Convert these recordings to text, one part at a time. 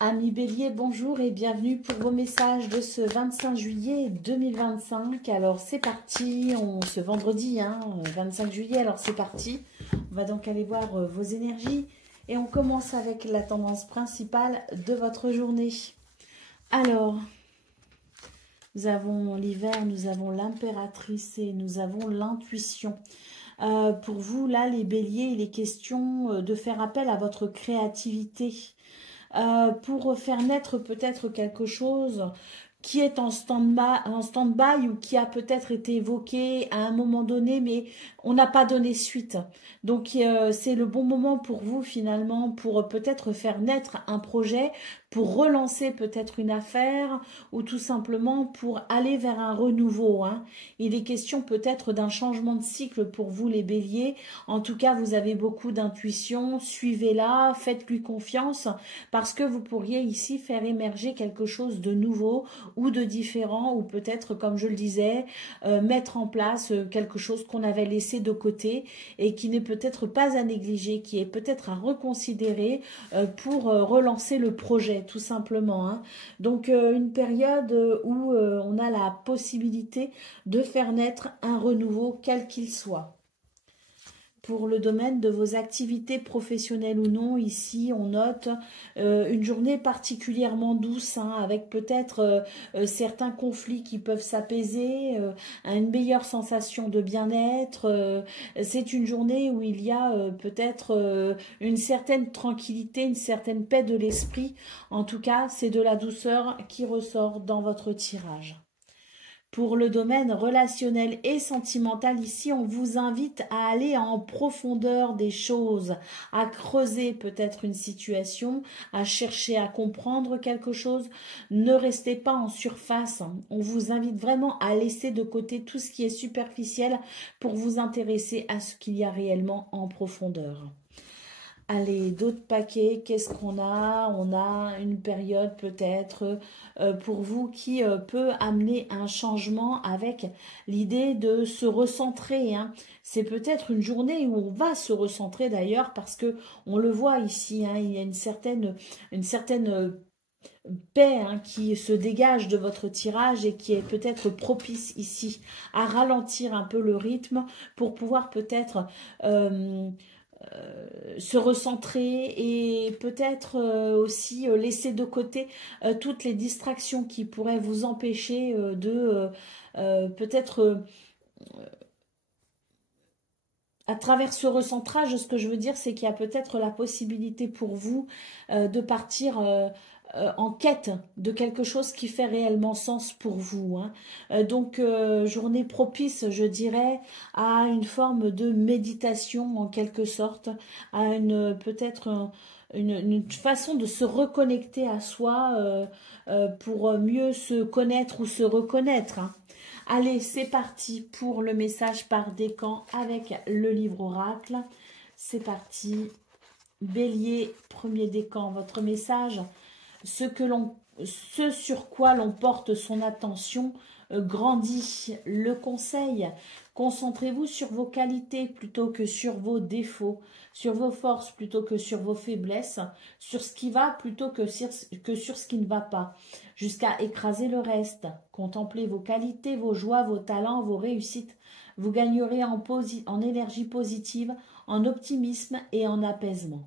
Amis Bélier, bonjour et bienvenue pour vos messages de ce 25 juillet 2025. Alors c'est parti, ce vendredi 25 juillet, alors c'est parti. On va donc aller voir vos énergies et on commence avec la tendance principale de votre journée. Alors, nous avons l'hiver, nous avons l'impératrice et nous avons l'intuition. Pour vous, là, les béliers, il est question de faire appel à votre créativité. Pour faire naître peut-être quelque chose qui est en stand-by ou qui a peut-être été évoqué à un moment donné, mais on n'a pas donné suite. Donc c'est le bon moment pour vous finalement pour peut-être faire naître un projet, pour relancer peut-être une affaire ou tout simplement pour aller vers un renouveau. Il est question peut-être d'un changement de cycle pour vous les béliers. En tout cas, vous avez beaucoup d'intuition, suivez-la, faites-lui confiance parce que vous pourriez ici faire émerger quelque chose de nouveau ou de différent, ou peut-être, comme je le disais, mettre en place quelque chose qu'on avait laissé de côté et qui n'est peut-être pas à négliger, qui est peut-être à reconsidérer pour relancer le projet, tout simplement. Donc, une période où on a la possibilité de faire naître un renouveau, quel qu'il soit. Pour le domaine de vos activités professionnelles ou non, ici on note une journée particulièrement douce, avec peut-être certains conflits qui peuvent s'apaiser, une meilleure sensation de bien-être. C'est une journée où il y a peut-être une certaine tranquillité, une certaine paix de l'esprit. En tout cas, c'est de la douceur qui ressort dans votre tirage. Pour le domaine relationnel et sentimental, ici, on vous invite à aller en profondeur des choses, à creuser peut-être une situation, à chercher à comprendre quelque chose. Ne restez pas en surface. On vous invite vraiment à laisser de côté tout ce qui est superficiel pour vous intéresser à ce qu'il y a réellement en profondeur. Allez, d'autres paquets, qu'est-ce qu'on a? On a une période peut-être pour vous qui peut amener un changement avec l'idée de se recentrer. C'est peut-être une journée où on va se recentrer d'ailleurs parce que on le voit ici, il y a une certaine paix qui se dégage de votre tirage et qui est peut-être propice ici à ralentir un peu le rythme pour pouvoir peut-être se recentrer et peut-être aussi laisser de côté toutes les distractions qui pourraient vous empêcher de peut-être à travers ce recentrage, ce que je veux dire, c'est qu'il y a peut-être la possibilité pour vous de partir en quête de quelque chose qui fait réellement sens pour vous. Donc, journée propice, je dirais, à une forme de méditation en quelque sorte, à peut-être une façon de se reconnecter à soi pour mieux se connaître ou se reconnaître. Allez, c'est parti pour le message par décan avec le livre oracle. C'est parti. Bélier, premier décan, votre message. Ce sur quoi l'on porte son attention grandit. Le conseil, concentrez-vous sur vos qualités plutôt que sur vos défauts, sur vos forces plutôt que sur vos faiblesses, sur ce qui va plutôt que sur ce qui ne va pas, jusqu'à écraser le reste. Contemplez vos qualités, vos joies, vos talents, vos réussites. Vous gagnerez en énergie positive, en optimisme et en apaisement.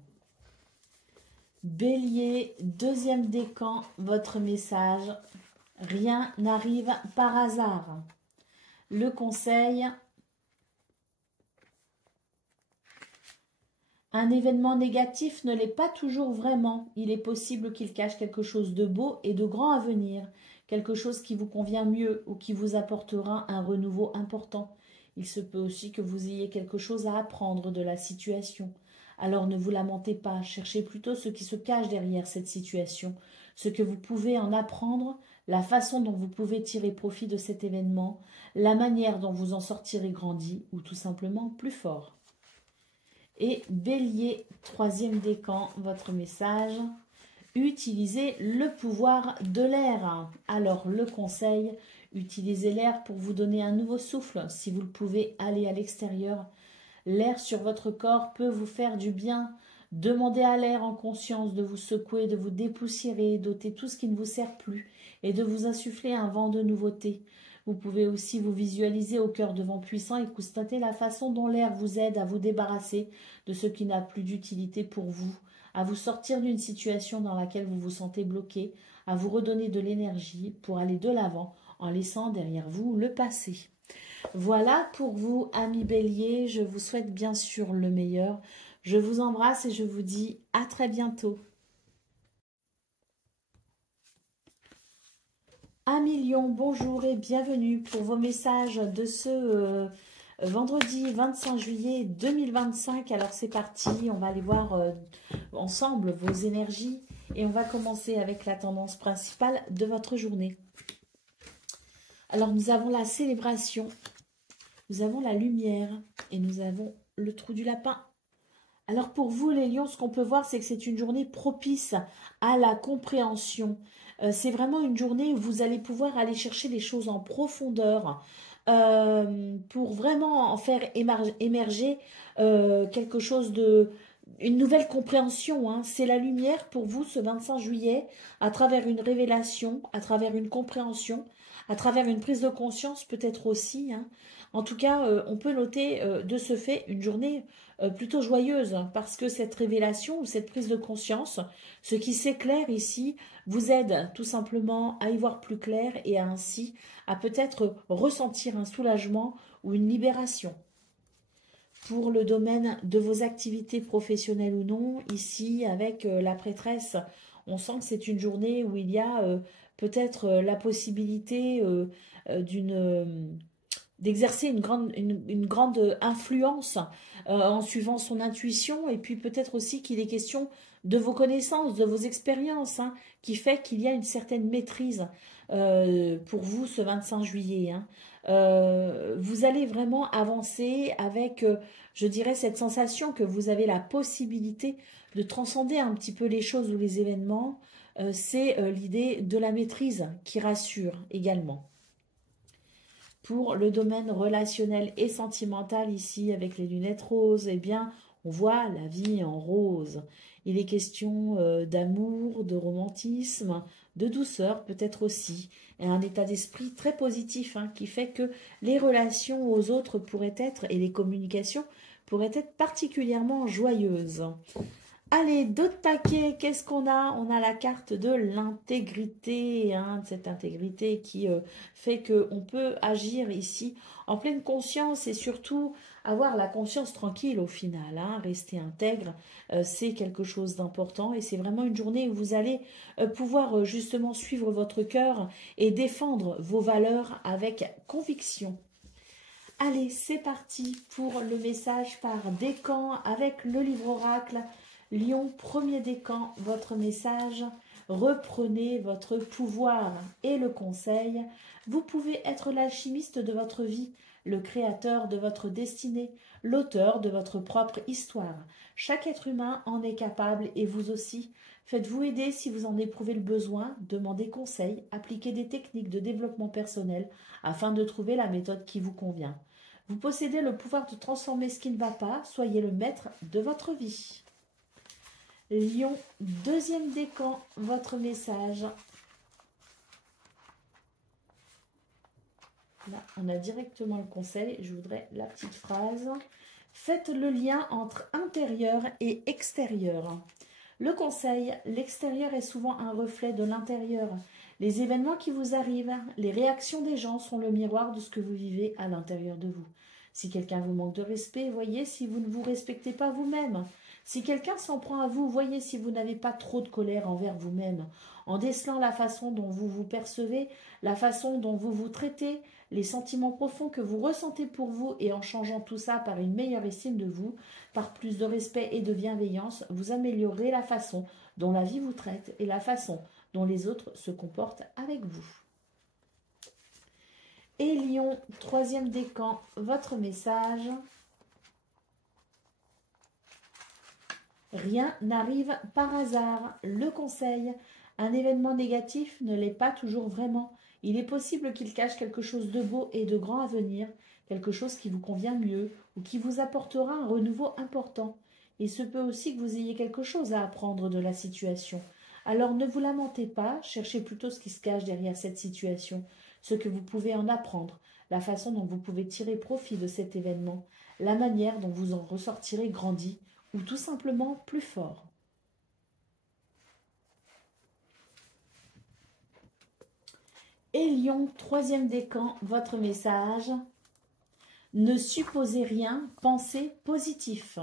Bélier, deuxième décan, votre message. Rien n'arrive par hasard. Le conseil, un événement négatif ne l'est pas toujours vraiment. Il est possible qu'il cache quelque chose de beau et de grand à venir, quelque chose qui vous convient mieux ou qui vous apportera un renouveau important. Il se peut aussi que vous ayez quelque chose à apprendre de la situation. Alors ne vous lamentez pas, cherchez plutôt ce qui se cache derrière cette situation, ce que vous pouvez en apprendre, la façon dont vous pouvez tirer profit de cet événement, la manière dont vous en sortirez grandi ou tout simplement plus fort. Et Bélier, troisième décan, votre message. Utilisez le pouvoir de l'air. Alors le conseil, utilisez l'air pour vous donner un nouveau souffle. Si vous le pouvez, aller à l'extérieur. L'air sur votre corps peut vous faire du bien Demandez à l'air en conscience de vous secouer, de vous dépoussiérer, d'ôter tout ce qui ne vous sert plus et de vous insuffler un vent de nouveauté. Vous pouvez aussi vous visualiser au cœur de vent puissant et constater la façon dont l'air vous aide à vous débarrasser de ce qui n'a plus d'utilité pour vous, à vous sortir d'une situation dans laquelle vous vous sentez bloqué, à vous redonner de l'énergie pour aller de l'avant en laissant derrière vous le passé. Voilà pour vous, amis Bélier, je vous souhaite bien sûr le meilleur. Je vous embrasse et je vous dis à très bientôt. Amis Lion, bonjour et bienvenue pour vos messages de ce vendredi 25 juillet 2025. Alors c'est parti, on va aller voir ensemble vos énergies et on va commencer avec la tendance principale de votre journée. Alors nous avons la célébration, nous avons la lumière et nous avons le trou du lapin. Alors pour vous les lions, ce qu'on peut voir, c'est que c'est une journée propice à la compréhension. C'est vraiment une journée où vous allez pouvoir aller chercher des choses en profondeur pour vraiment en faire émerger quelque chose une nouvelle compréhension. Hein. C'est la lumière pour vous ce 25 juillet à travers une révélation, à travers une compréhension, à travers une prise de conscience peut-être aussi. Hein. En tout cas, on peut noter de ce fait une journée plutôt joyeuse parce que cette révélation ou cette prise de conscience, ce qui s'éclaire ici, vous aide tout simplement à y voir plus clair et ainsi à peut-être ressentir un soulagement ou une libération. Pour le domaine de vos activités professionnelles ou non, ici avec la prêtresse, on sent que c'est une journée où il y a peut-être la possibilité d'exercer une grande influence en suivant son intuition et puis peut-être aussi qu'il est question de vos connaissances, de vos expériences, hein, qui fait qu'il y a une certaine maîtrise pour vous ce 25 juillet. Hein. Vous allez vraiment avancer avec, je dirais, cette sensation que vous avez la possibilité de transcender un petit peu les choses ou les événements. C'est l'idée de la maîtrise qui rassure également. Pour le domaine relationnel et sentimental, ici, avec les lunettes roses, eh bien, on voit la vie en rose. Il est question d'amour, de romantisme, de douceur peut-être aussi, et un état d'esprit très positif hein, qui fait que les relations aux autres pourraient être, et les communications pourraient être particulièrement joyeuses. Allez, d'autres paquets, qu'est-ce qu'on a? On a la carte de l'intégrité, hein, cette intégrité qui fait qu'on peut agir ici en pleine conscience et surtout avoir la conscience tranquille au final. Hein, rester intègre, c'est quelque chose d'important et c'est vraiment une journée où vous allez pouvoir justement suivre votre cœur et défendre vos valeurs avec conviction. Allez, c'est parti pour le message par décan avec le livre oracle. Lion, premier décan, votre message, reprenez votre pouvoir et le conseil. Vous pouvez être l'alchimiste de votre vie, le créateur de votre destinée, l'auteur de votre propre histoire. Chaque être humain en est capable et vous aussi. Faites-vous aider si vous en éprouvez le besoin, demandez conseil, appliquez des techniques de développement personnel afin de trouver la méthode qui vous convient. Vous possédez le pouvoir de transformer ce qui ne va pas, soyez le maître de votre vie. Lion, deuxième décan, votre message. Là, on a directement le conseil. Je voudrais la petite phrase. Faites le lien entre intérieur et extérieur. Le conseil, l'extérieur est souvent un reflet de l'intérieur. Les événements qui vous arrivent, les réactions des gens sont le miroir de ce que vous vivez à l'intérieur de vous. Si quelqu'un vous manque de respect, voyez si vous ne vous respectez pas vous-même. Si quelqu'un s'en prend à vous, voyez si vous n'avez pas trop de colère envers vous-même. En décelant la façon dont vous vous percevez, la façon dont vous vous traitez, les sentiments profonds que vous ressentez pour vous et en changeant tout ça par une meilleure estime de vous, par plus de respect et de bienveillance, vous améliorerez la façon dont la vie vous traite et la façon dont les autres se comportent avec vous. Et Lion, troisième décan, votre message. Rien n'arrive par hasard. Le conseil, un événement négatif ne l'est pas toujours vraiment. Il est possible qu'il cache quelque chose de beau et de grand à venir, quelque chose qui vous convient mieux ou qui vous apportera un renouveau important. Il se peut aussi que vous ayez quelque chose à apprendre de la situation. Alors ne vous lamentez pas, cherchez plutôt ce qui se cache derrière cette situation, ce que vous pouvez en apprendre, la façon dont vous pouvez tirer profit de cet événement, la manière dont vous en ressortirez grandi ou tout simplement plus fort. Et Lion, troisième décan, votre message. Ne supposez rien, pensez positif.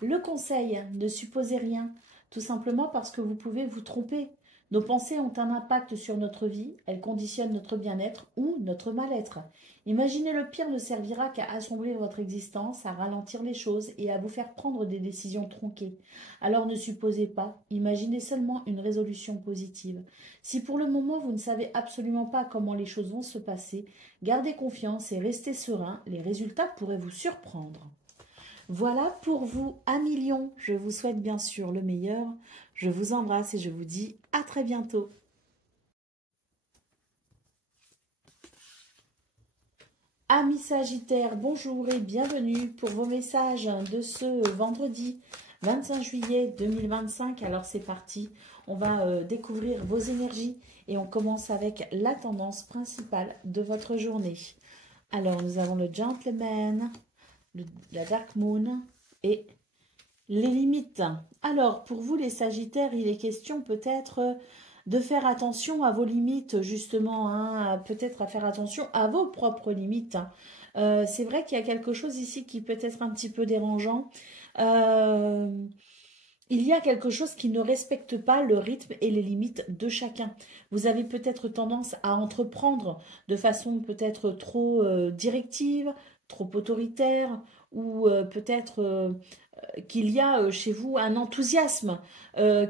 Le conseil, ne supposez rien, tout simplement parce que vous pouvez vous tromper. Nos pensées ont un impact sur notre vie, elles conditionnent notre bien-être ou notre mal-être. Imaginez le pire ne servira qu'à assombrir votre existence, à ralentir les choses et à vous faire prendre des décisions tronquées. Alors ne supposez pas, imaginez seulement une résolution positive. Si pour le moment vous ne savez absolument pas comment les choses vont se passer, gardez confiance et restez serein, les résultats pourraient vous surprendre. Voilà pour vous, amis Lions. Je vous souhaite bien sûr le meilleur. Je vous embrasse et je vous dis à très bientôt. Amis Sagittaires, bonjour et bienvenue pour vos messages de ce vendredi 25 juillet 2025. Alors c'est parti, on va découvrir vos énergies et on commence avec la tendance principale de votre journée. Alors nous avons le Gentleman, la Dark Moon et les limites. Alors, pour vous les Sagittaires, il est question peut-être de faire attention à vos limites, justement, hein, peut-être à faire attention à vos propres limites. C'est vrai qu'il y a quelque chose ici qui peut être un petit peu dérangeant. Il y a quelque chose qui ne respecte pas le rythme et les limites de chacun. Vous avez peut-être tendance à entreprendre de façon peut-être trop directive, trop autoritaire, ou peut-être qu'il y a chez vous un enthousiasme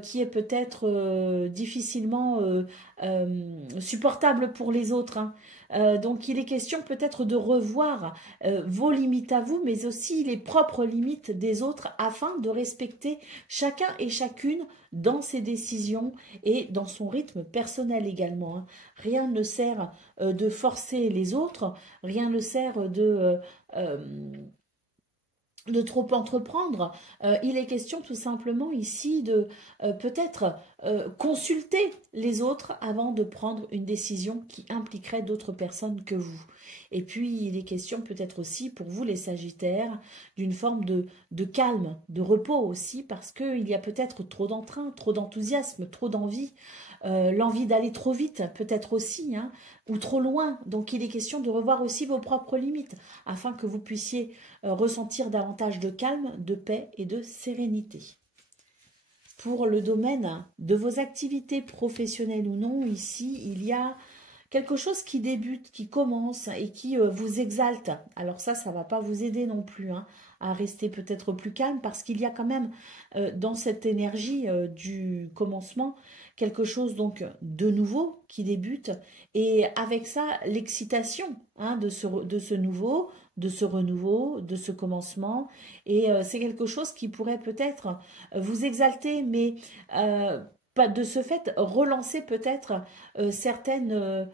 qui est peut-être difficilement supportable pour les autres, hein. Donc il est question peut-être de revoir vos limites à vous, mais aussi les propres limites des autres afin de respecter chacun et chacune dans ses décisions et dans son rythme personnel également, hein. Rien ne sert de forcer les autres, rien ne sert de trop entreprendre. Il est question tout simplement ici de peut-être consulter les autres avant de prendre une décision qui impliquerait d'autres personnes que vous. Et puis il est question peut-être aussi pour vous les Sagittaires d'une forme de calme, de repos aussi, parce qu'il y a peut-être trop d'entrain, trop d'enthousiasme, trop d'envie, l'envie d'aller trop vite peut-être aussi, hein, ou trop loin. Donc il est question de revoir aussi vos propres limites afin que vous puissiez ressentir davantage de calme, de paix et de sérénité. Pour le domaine de vos activités professionnelles ou non, ici, il y a quelque chose qui débute, qui commence et qui vous exalte. Alors ça ne va pas vous aider non plus, hein, à rester peut-être plus calme parce qu'il y a quand même dans cette énergie du commencement quelque chose donc de nouveau qui débute et avec ça l'excitation, hein, de ce nouveau, de ce renouveau, de ce commencement, et c'est quelque chose qui pourrait peut-être vous exalter, mais pas de ce fait relancer peut-être certaines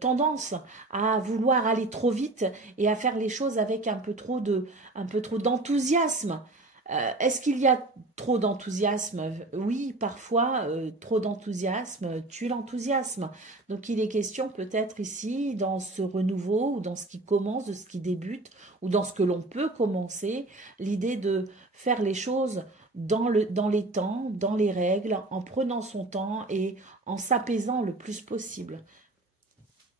tendances à vouloir aller trop vite et à faire les choses avec un peu trop d'enthousiasme. Est-ce qu'il y a trop d'enthousiasme? Oui, parfois, trop d'enthousiasme tue l'enthousiasme. Donc, il est question peut-être ici, dans ce renouveau, ou dans ce qui commence, de ce qui débute, ou dans ce que l'on peut commencer, l'idée de faire les choses dans les temps, dans les règles, en prenant son temps et en s'apaisant le plus possible.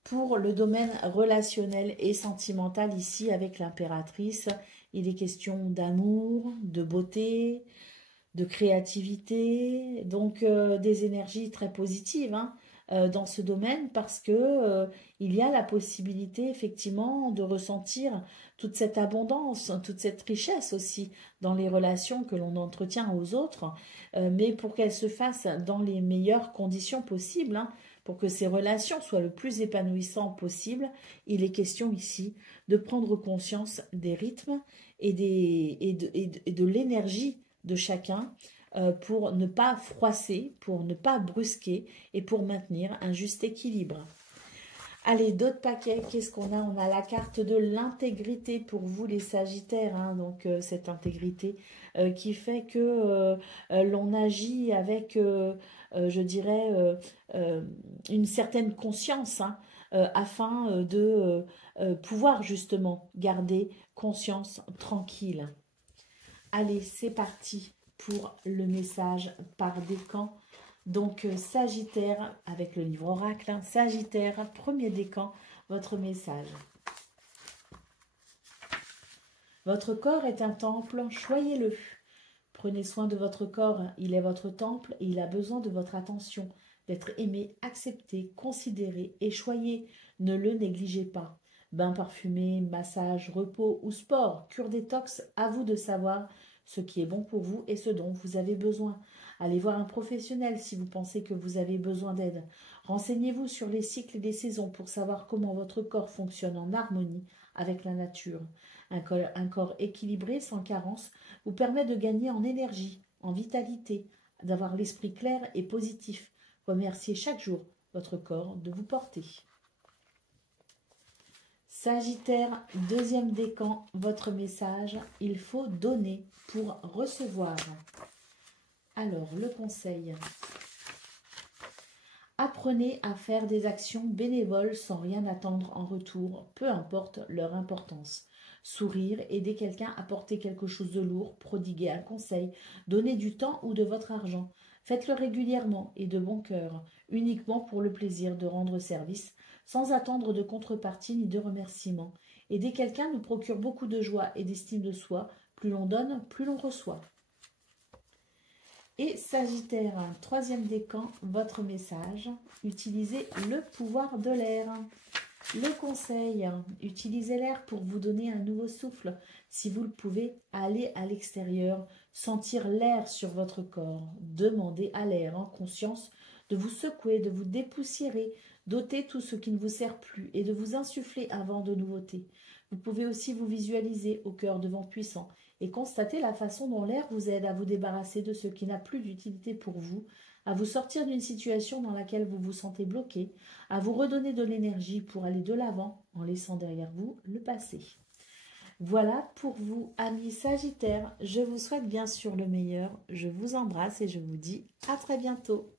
Pour le domaine relationnel et sentimental, ici, avec l'impératrice, il est question d'amour, de beauté, de créativité, donc des énergies très positives, hein, dans ce domaine, parce que il y a la possibilité effectivement de ressentir toute cette abondance, toute cette richesse aussi dans les relations que l'on entretient aux autres, mais pour qu'elles se fassent dans les meilleures conditions possibles, hein, pour que ces relations soient le plus épanouissantes possible, il est question ici de prendre conscience des rythmes et de l'énergie de chacun pour ne pas froisser, pour ne pas brusquer et pour maintenir un juste équilibre. Allez, d'autres paquets, qu'est-ce qu'on a? On a la carte de l'intégrité pour vous les Sagittaires, hein, donc cette intégrité qui fait que l'on agit avec, je dirais, une certaine conscience, hein, afin de pouvoir justement garder conscience tranquille. Allez, c'est parti pour le message par décan. Donc, Sagittaire, avec le livre oracle, hein, Sagittaire, premier décan, votre message. Votre corps est un temple, choyez-le. Prenez soin de votre corps, il est votre temple et il a besoin de votre attention, d'être aimé, accepté, considéré et choyé. Ne le négligez pas. Bain parfumé, massage, repos ou sport, cure détox, à vous de savoir ce qui est bon pour vous et ce dont vous avez besoin. Allez voir un professionnel si vous pensez que vous avez besoin d'aide. Renseignez-vous sur les cycles et les saisons pour savoir comment votre corps fonctionne en harmonie avec la nature. Un corps équilibré, sans carence, vous permet de gagner en énergie, en vitalité, d'avoir l'esprit clair et positif. Remerciez chaque jour votre corps de vous porter. Sagittaire, deuxième décan, votre message, il faut donner pour recevoir. Alors, le conseil. Apprenez à faire des actions bénévoles sans rien attendre en retour, peu importe leur importance. Sourire, aider quelqu'un à porter quelque chose de lourd, prodiguer un conseil, donner du temps ou de votre argent. Faites-le régulièrement et de bon cœur, uniquement pour le plaisir de rendre service, sans attendre de contrepartie ni de remerciement. Aider quelqu'un nous procure beaucoup de joie et d'estime de soi. Plus l'on donne, plus l'on reçoit. Et Sagittaire, troisième décan, votre message. Utilisez le pouvoir de l'air. Le conseil, utilisez l'air pour vous donner un nouveau souffle. Si vous le pouvez, allez à l'extérieur, sentir l'air sur votre corps. Demandez à l'air en conscience de vous secouer, de vous dépoussiérer, d'ôter tout ce qui ne vous sert plus et de vous insuffler un vent de nouveauté. Vous pouvez aussi vous visualiser au cœur de vent puissant et constater la façon dont l'air vous aide à vous débarrasser de ce qui n'a plus d'utilité pour vous, à vous sortir d'une situation dans laquelle vous vous sentez bloqué, à vous redonner de l'énergie pour aller de l'avant en laissant derrière vous le passé. Voilà pour vous, amis Sagittaires. Je vous souhaite bien sûr le meilleur. Je vous embrasse et je vous dis à très bientôt.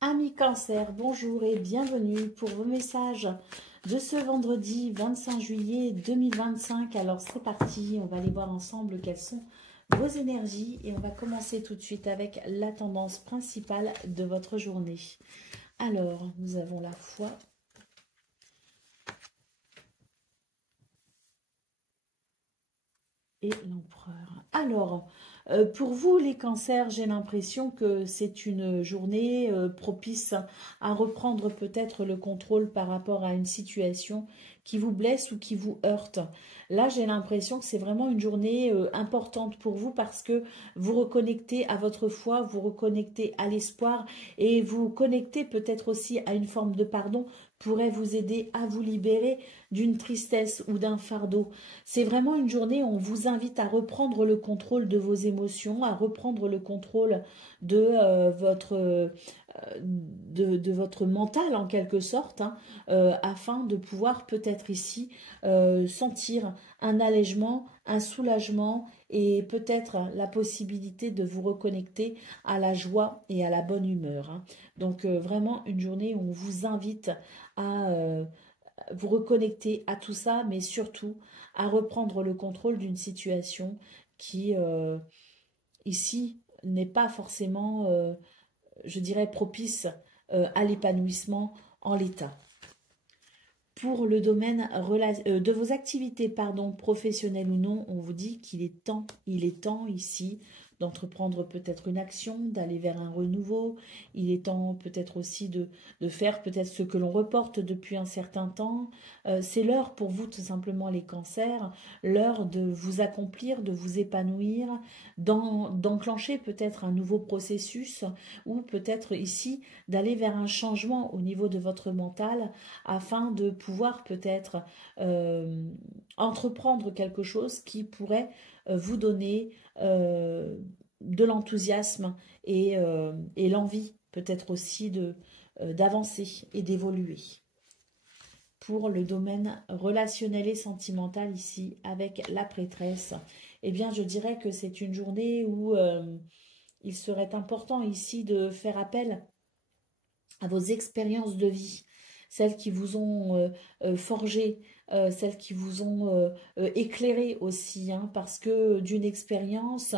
Amis Cancer, bonjour et bienvenue pour vos messages de ce vendredi 25 juillet 2025. Alors c'est parti, on va aller voir ensemble quelles sont vos énergies et on va commencer tout de suite avec la tendance principale de votre journée. Alors, nous avons la foi. Et l'empereur. Alors, pour vous les cancers, j'ai l'impression que c'est une journée propice à reprendre peut-être le contrôle par rapport à une situation qui vous blesse ou qui vous heurte. Là, j'ai l'impression que c'est vraiment une journée importante pour vous parce que vous reconnectez à votre foi, vous reconnectez à l'espoir et vous connectez peut-être aussi à une forme de pardon pourrait vous aider à vous libérer d'une tristesse ou d'un fardeau. C'est vraiment une journée où on vous invite à reprendre le contrôle de vos émotions, à reprendre le contrôle de votre mental en quelque sorte, hein, afin de pouvoir peut-être ici sentir un allègement, un soulagement et peut-être la possibilité de vous reconnecter à la joie et à la bonne humeur. Hein. Donc vraiment une journée où on vous invite à vous reconnecter à tout ça, mais surtout à reprendre le contrôle d'une situation qui, ici, n'est pas forcément, je dirais, propice à l'épanouissement en l'état. Pour le domaine de vos activités professionnelles ou non, on vous dit qu'il est temps ici d'entreprendre peut-être une action, d'aller vers un renouveau. Il est temps peut-être aussi de faire peut-être ce que l'on reporte depuis un certain temps. C'est l'heure pour vous tout simplement les cancers, l'heure de vous accomplir, de vous épanouir, d'enclencher peut-être un nouveau processus ou peut-être ici d'aller vers un changement au niveau de votre mental afin de pouvoir peut-être entreprendre quelque chose qui pourrait vous donner de l'enthousiasme et l'envie peut-être aussi d'avancer et d'évoluer. Pour le domaine relationnel et sentimental ici, avec la prêtresse, eh bien je dirais que c'est une journée où il serait important ici de faire appel à vos expériences de vie, celles qui vous ont forgé, celles qui vous ont éclairé aussi, hein, parce que d'une expérience,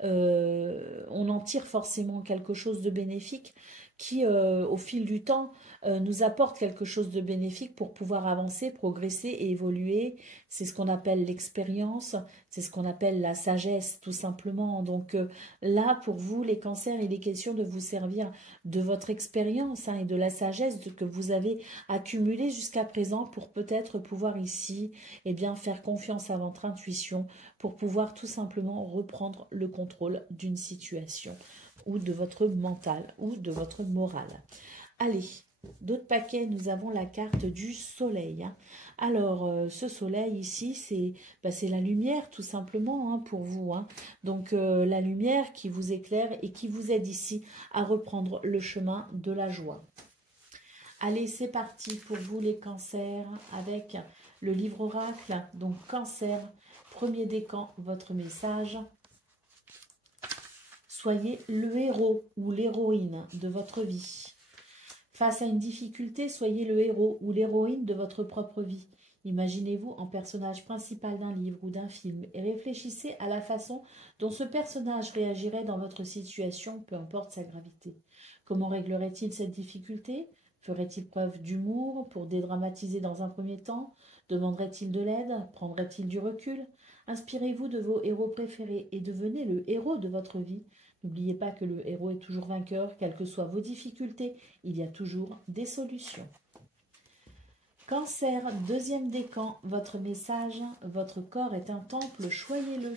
on en tire forcément quelque chose de bénéfique qui, au fil du temps, nous apporte quelque chose de bénéfique pour pouvoir avancer, progresser et évoluer. C'est ce qu'on appelle l'expérience, c'est ce qu'on appelle la sagesse, tout simplement. Donc là, pour vous, les cancers, il est question de vous servir de votre expérience, hein, et de la sagesse que vous avez accumulée jusqu'à présent pour peut-être pouvoir ici, eh bien, faire confiance à votre intuition pour pouvoir tout simplement reprendre le contrôle d'une situation ou de votre mental ou de votre morale. Allez, d'autres paquets, nous avons la carte du soleil, hein. Alors, ce soleil ici, c'est la lumière tout simplement, hein, pour vous, hein. Donc, la lumière qui vous éclaire et qui vous aide ici à reprendre le chemin de la joie. Allez, c'est parti pour vous les cancers avec le livre oracle. Donc, cancer, premier décan, votre message. Soyez le héros ou l'héroïne de votre vie. Face à une difficulté, soyez le héros ou l'héroïne de votre propre vie. Imaginez-vous en personnage principal d'un livre ou d'un film et réfléchissez à la façon dont ce personnage réagirait dans votre situation, peu importe sa gravité. Comment réglerait-il cette difficulté? Ferait-il preuve d'humour pour dédramatiser dans un premier temps? Demanderait-il de l'aide? Prendrait-il du recul? Inspirez-vous de vos héros préférés et devenez le héros de votre vie. N'oubliez pas que le héros est toujours vainqueur, quelles que soient vos difficultés, il y a toujours des solutions. Cancer, deuxième décan, votre message, votre corps est un temple, choyez-le.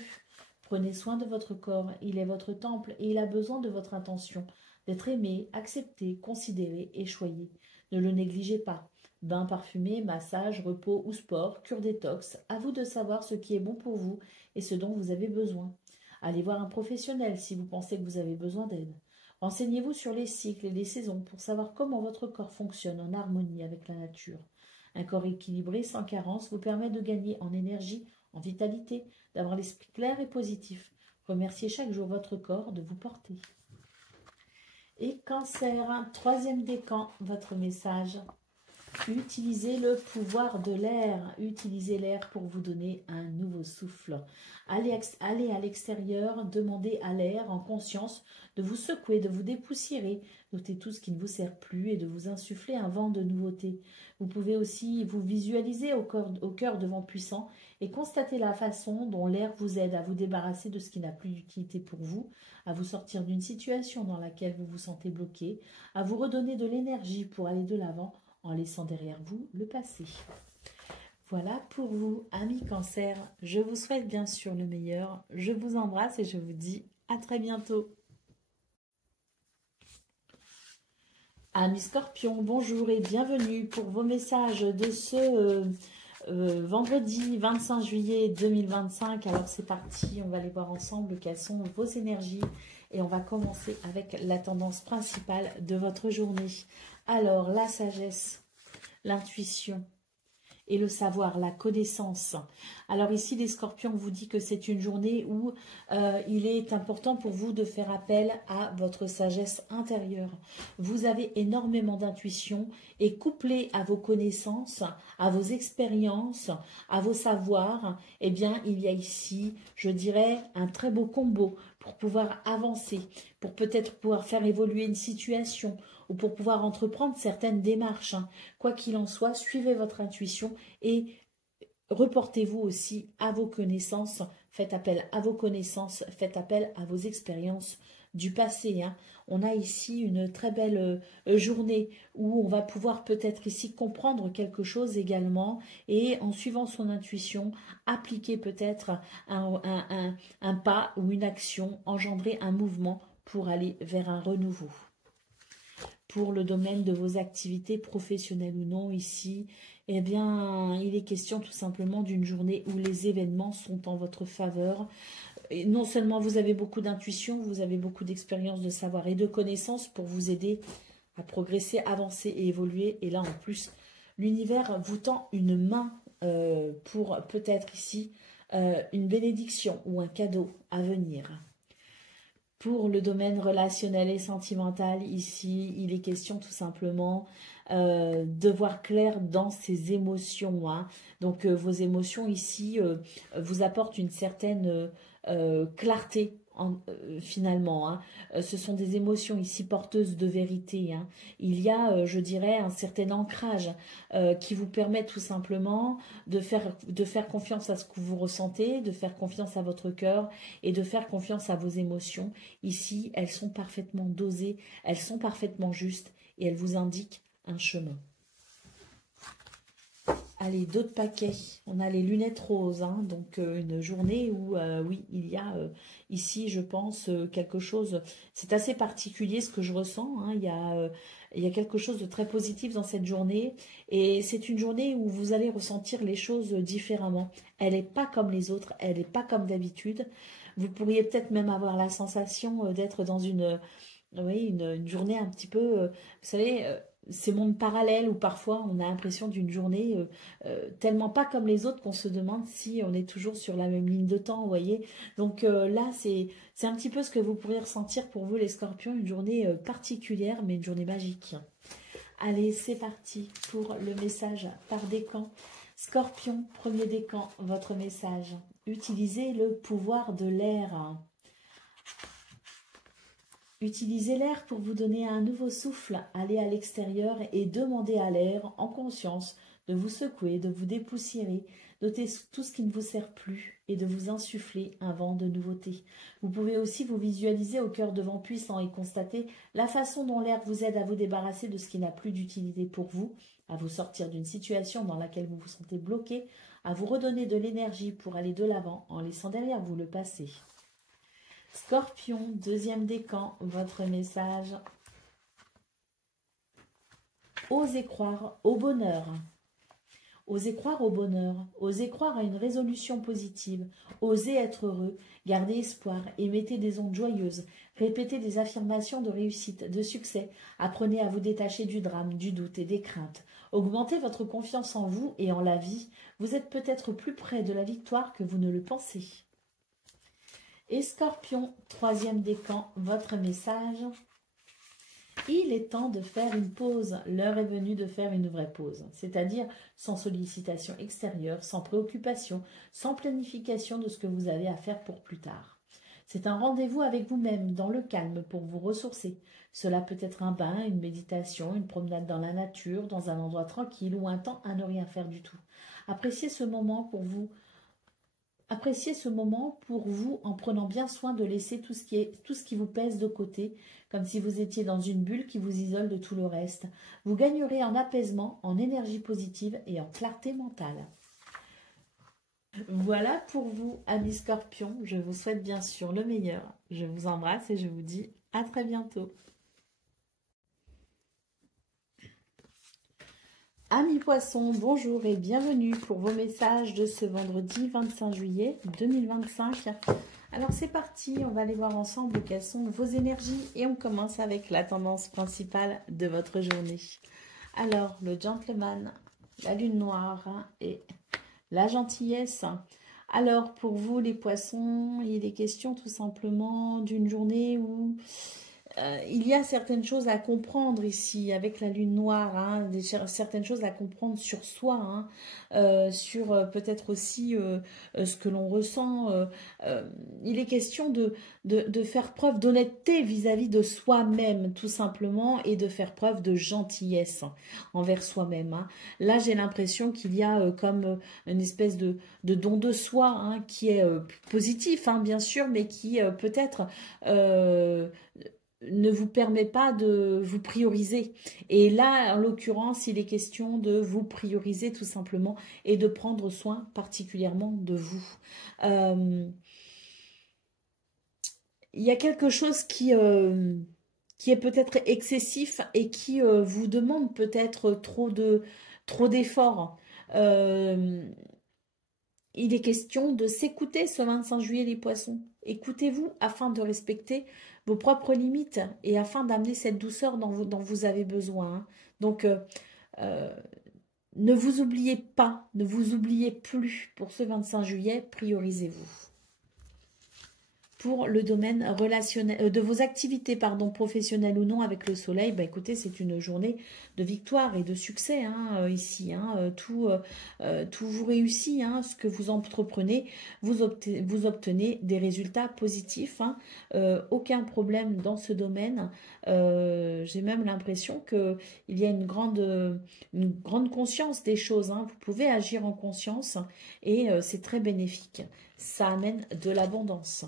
Prenez soin de votre corps, il est votre temple et il a besoin de votre attention, d'être aimé, accepté, considéré et choyé. Ne le négligez pas. Bain parfumé, massage, repos ou sport, cure détox, à vous de savoir ce qui est bon pour vous et ce dont vous avez besoin. Allez voir un professionnel si vous pensez que vous avez besoin d'aide. Renseignez-vous sur les cycles et les saisons pour savoir comment votre corps fonctionne en harmonie avec la nature. Un corps équilibré, sans carence, vous permet de gagner en énergie, en vitalité, d'avoir l'esprit clair et positif. Remerciez chaque jour votre corps de vous porter. Et cancer, troisième décan, votre message. Utilisez le pouvoir de l'air. Utilisez l'air pour vous donner un nouveau souffle. Allez à l'extérieur, demandez à l'air en conscience de vous secouer, de vous dépoussiérer. Notez tout ce qui ne vous sert plus et de vous insuffler un vent de nouveauté. Vous pouvez aussi vous visualiser au cœur de vent puissant et constater la façon dont l'air vous aide à vous débarrasser de ce qui n'a plus d'utilité pour vous, à vous sortir d'une situation dans laquelle vous vous sentez bloqué, à vous redonner de l'énergie pour aller de l'avant en laissant derrière vous le passé. Voilà pour vous, amis cancer. Je vous souhaite bien sûr le meilleur. Je vous embrasse et je vous dis à très bientôt. Amis scorpions, bonjour et bienvenue pour vos messages de ce vendredi 25 juillet 2025. Alors c'est parti, on va aller voir ensemble quelles sont vos énergies. Et on va commencer avec la tendance principale de votre journée. Alors, la sagesse, l'intuition et le savoir, la connaissance. Alors ici, les scorpions vous dit que c'est une journée où il est important pour vous de faire appel à votre sagesse intérieure. Vous avez énormément d'intuition et couplé à vos connaissances, à vos expériences, à vos savoirs, eh bien, il y a ici, je dirais, un très beau combo pour pouvoir avancer, pour peut-être pouvoir faire évoluer une situation ou pour pouvoir entreprendre certaines démarches. Quoi qu'il en soit, suivez votre intuition et reportez-vous aussi à vos connaissances. Faites appel à vos connaissances, faites appel à vos expériences du passé. On a ici une très belle journée où on va pouvoir peut-être ici comprendre quelque chose également et en suivant son intuition, appliquer peut-être un pas ou une action, engendrer un mouvement pour aller vers un renouveau. pour le domaine de vos activités professionnelles ou non ici, eh bien, il est question tout simplement d'une journée où les événements sont en votre faveur. Et non seulement vous avez beaucoup d'intuition, vous avez beaucoup d'expérience, de savoir et de connaissances pour vous aider à progresser, avancer et évoluer. Et là, en plus, l'univers vous tend une main pour peut-être ici une bénédiction ou un cadeau à venir. Pour le domaine relationnel et sentimental, ici, il est question tout simplement de voir clair dans ses émotions. Hein. Donc, vos émotions ici vous apportent une certaine clarté finalement. Hein. Ce sont des émotions ici porteuses de vérité. Hein. Il y a, je dirais, un certain ancrage qui vous permet tout simplement de faire confiance à ce que vous ressentez, de faire confiance à votre cœur et de faire confiance à vos émotions. Ici, elles sont parfaitement dosées, elles sont parfaitement justes et elles vous indiquent un chemin. Allez, d'autres paquets. On a les lunettes roses, hein, donc une journée où, oui, il y a ici, je pense, quelque chose, c'est assez particulier ce que je ressens, hein, il y a quelque chose de très positif dans cette journée, et c'est une journée où vous allez ressentir les choses différemment. Elle n'est pas comme les autres, elle n'est pas comme d'habitude. Vous pourriez peut-être même avoir la sensation d'être dans oui, une journée un petit peu, vous savez, ces mondes parallèles où parfois on a l'impression d'une journée tellement pas comme les autres qu'on se demande si on est toujours sur la même ligne de temps, vous voyez. Donc là, c'est un petit peu ce que vous pourriez ressentir pour vous les scorpions, une journée particulière, mais une journée magique. Allez, c'est parti pour le message par décan. Scorpion, premier décan, votre message. Utilisez le pouvoir de l'air. Utilisez l'air pour vous donner un nouveau souffle, allez à l'extérieur et demandez à l'air, en conscience, de vous secouer, de vous dépoussiérer, d'ôter tout ce qui ne vous sert plus et de vous insuffler un vent de nouveauté. Vous pouvez aussi vous visualiser au cœur de vent puissant et constater la façon dont l'air vous aide à vous débarrasser de ce qui n'a plus d'utilité pour vous, à vous sortir d'une situation dans laquelle vous vous sentez bloqué, à vous redonner de l'énergie pour aller de l'avant en laissant derrière vous le passé. Scorpion, deuxième décan, votre message. Osez croire au bonheur. Osez croire au bonheur. Osez croire à une résolution positive. Osez être heureux. Gardez espoir. Émettez des ondes joyeuses. Répétez des affirmations de réussite, de succès. Apprenez à vous détacher du drame, du doute et des craintes. Augmentez votre confiance en vous et en la vie. Vous êtes peut-être plus près de la victoire que vous ne le pensez. Et Scorpion, troisième décan, votre message. Il est temps de faire une pause. L'heure est venue de faire une vraie pause. C'est-à-dire sans sollicitation extérieure, sans préoccupation, sans planification de ce que vous avez à faire pour plus tard. C'est un rendez-vous avec vous-même, dans le calme, pour vous ressourcer. Cela peut être un bain, une méditation, une promenade dans la nature, dans un endroit tranquille ou un temps à ne rien faire du tout. Appréciez ce moment pour vous. Appréciez ce moment pour vous en prenant bien soin de laisser tout ce qui vous pèse de côté, comme si vous étiez dans une bulle qui vous isole de tout le reste. Vous gagnerez en apaisement, en énergie positive et en clarté mentale. Voilà pour vous, amis Scorpions. Je vous souhaite bien sûr le meilleur. Je vous embrasse et je vous dis à très bientôt. Amis poissons, bonjour et bienvenue pour vos messages de ce vendredi 25 juillet 2025. Alors c'est parti, on va aller voir ensemble quelles sont vos énergies et on commence avec la tendance principale de votre journée. Alors le gentleman, la lune noire et la gentillesse. Alors pour vous les poissons, il est question tout simplement d'une journée où il y a certaines choses à comprendre ici avec la lune noire, hein, certaines choses à comprendre sur soi, hein, sur peut-être aussi ce que l'on ressent. Il est question de faire preuve d'honnêteté vis-à-vis de soi-même tout simplement et de faire preuve de gentillesse envers soi-même. Hein. Là j'ai l'impression qu'il y a comme une espèce de don de soi hein, qui est positif hein, bien sûr, mais qui peut-être ne vous permet pas de vous prioriser. Et là, en l'occurrence, il est question de vous prioriser tout simplement et de prendre soin particulièrement de vous. Il y a quelque chose qui qui est peut-être excessif et qui vous demande peut-être trop d'efforts. Il est question de s'écouter ce 25 juillet les poissons. Écoutez-vous afin de respecter vos propres limites et afin d'amener cette douceur dont vous avez besoin. Hein. Donc, ne vous oubliez pas, ne vous oubliez plus pour ce 25 juillet, priorisez-vous. Pour le domaine relationnel, de vos activités professionnelles ou non avec le soleil, bah écoutez, c'est une journée de victoire et de succès hein, ici. Hein, tout vous réussit, hein, ce que vous entreprenez, vous obtenez des résultats positifs. Hein, aucun problème dans ce domaine. J'ai même l'impression qu'il y a une grande conscience des choses. Hein, vous pouvez agir en conscience et c'est très bénéfique. Ça amène de l'abondance.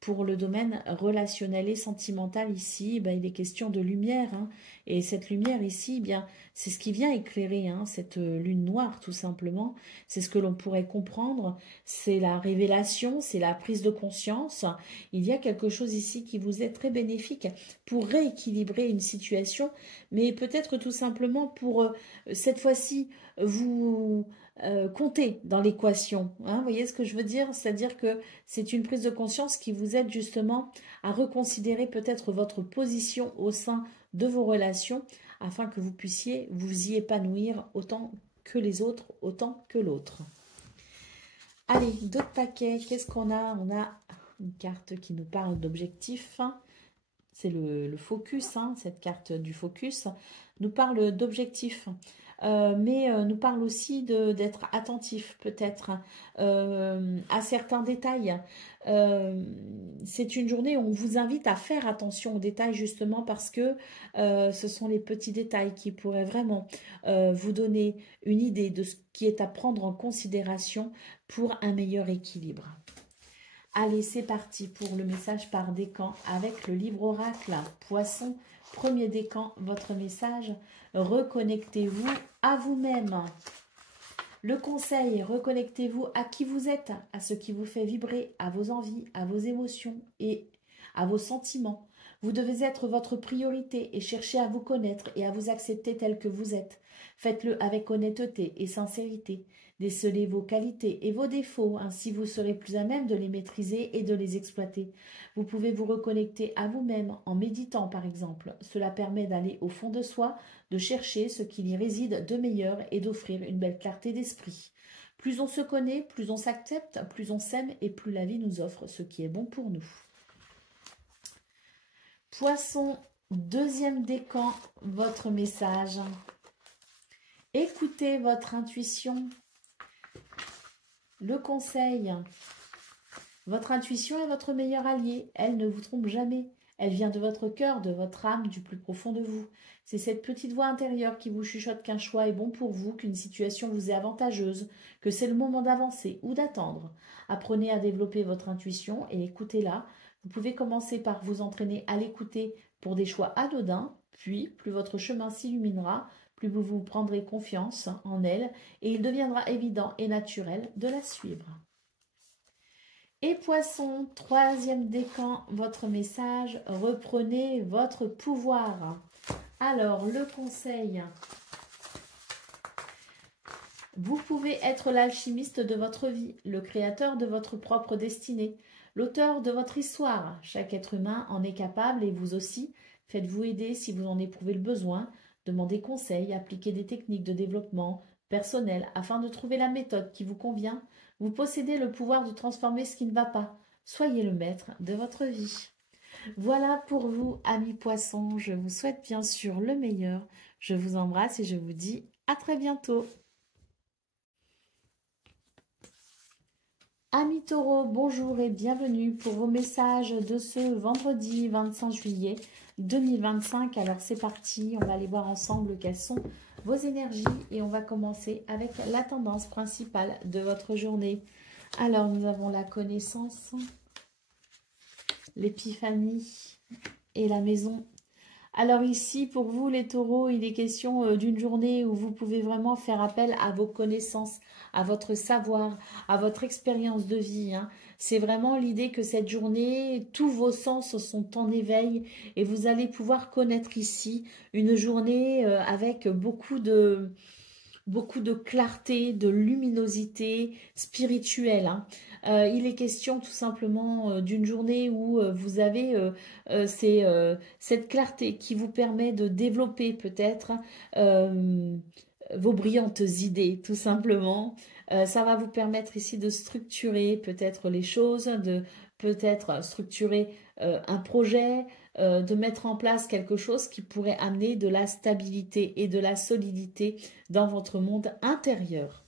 Pour le domaine relationnel et sentimental ici, ben, il est question de lumière. Hein, et cette lumière ici, bien, c'est ce qui vient éclairer hein, cette lune noire tout simplement. C'est ce que l'on pourrait comprendre. C'est la révélation, c'est la prise de conscience. Il y a quelque chose ici qui vous est très bénéfique pour rééquilibrer une situation. Mais peut-être tout simplement pour cette fois-ci vous... compter dans l'équation. Hein, vous voyez ce que je veux dire? C'est-à-dire que c'est une prise de conscience qui vous aide justement à reconsidérer peut-être votre position au sein de vos relations afin que vous puissiez vous y épanouir autant que les autres, autant que l'autre. Allez, d'autres paquets. Qu'est-ce qu'on a? On a une carte qui nous parle d'objectifs. C'est le focus, hein, cette carte du focus nous parle d'objectifs. Mais nous parle aussi d'être attentif peut-être à certains détails. C'est une journée où on vous invite à faire attention aux détails justement parce que ce sont les petits détails qui pourraient vraiment vous donner une idée de ce qui est à prendre en considération pour un meilleur équilibre. Allez, c'est parti pour le message par décan avec le livre oracle. Poisson, premier décan, votre message. Reconnectez-vous à vous-même. Le conseil, reconnectez-vous à qui vous êtes, à ce qui vous fait vibrer, à vos envies, à vos émotions et à vos sentiments. Vous devez être votre priorité et chercher à vous connaître et à vous accepter tel que vous êtes. Faites-le avec honnêteté et sincérité. Décelez vos qualités et vos défauts, ainsi vous serez plus à même de les maîtriser et de les exploiter. Vous pouvez vous reconnecter à vous-même en méditant par exemple. Cela permet d'aller au fond de soi, de chercher ce qu'il y réside de meilleur et d'offrir une belle clarté d'esprit. Plus on se connaît, plus on s'accepte, plus on s'aime et plus la vie nous offre ce qui est bon pour nous. Poisson, deuxième décan, votre message. Écoutez votre intuition. Le conseil, votre intuition est votre meilleur allié. Elle ne vous trompe jamais. Elle vient de votre cœur, de votre âme, du plus profond de vous. C'est cette petite voix intérieure qui vous chuchote qu'un choix est bon pour vous, qu'une situation vous est avantageuse, que c'est le moment d'avancer ou d'attendre. Apprenez à développer votre intuition et écoutez-la. Vous pouvez commencer par vous entraîner à l'écouter pour des choix anodins, puis plus votre chemin s'illuminera, plus vous vous prendrez confiance en elle et il deviendra évident et naturel de la suivre. Et Poisson, troisième décan, votre message, reprenez votre pouvoir. Alors, le conseil, vous pouvez être l'alchimiste de votre vie, le créateur de votre propre destinée, l'auteur de votre histoire. Chaque être humain en est capable et vous aussi. Faites-vous aider si vous en éprouvez le besoin. Demandez conseil, appliquez des techniques de développement personnel afin de trouver la méthode qui vous convient. Vous possédez le pouvoir de transformer ce qui ne va pas. Soyez le maître de votre vie. Voilà pour vous, amis poissons. Je vous souhaite bien sûr le meilleur. Je vous embrasse et je vous dis à très bientôt. Amis taureaux, bonjour et bienvenue pour vos messages de ce vendredi 25 juillet 2025. Alors c'est parti, on va aller voir ensemble quelles sont vos énergies et on va commencer avec la tendance principale de votre journée. Alors nous avons la connaissance, l'épiphanie et la maison. Alors ici, pour vous les taureaux, il est question d'une journée où vous pouvez vraiment faire appel à vos connaissances, à votre savoir, à votre expérience de vie, hein. C'est vraiment l'idée que cette journée, tous vos sens sont en éveil et vous allez pouvoir connaître ici une journée avec beaucoup de clarté, de luminosité spirituelle, hein. Il est question tout simplement d'une journée où vous avez cette clarté qui vous permet de développer peut-être euh, vos brillantes idées, tout simplement. Ça va vous permettre ici de structurer peut-être les choses, de peut-être structurer un projet, de mettre en place quelque chose qui pourrait amener de la stabilité et de la solidité dans votre monde intérieur.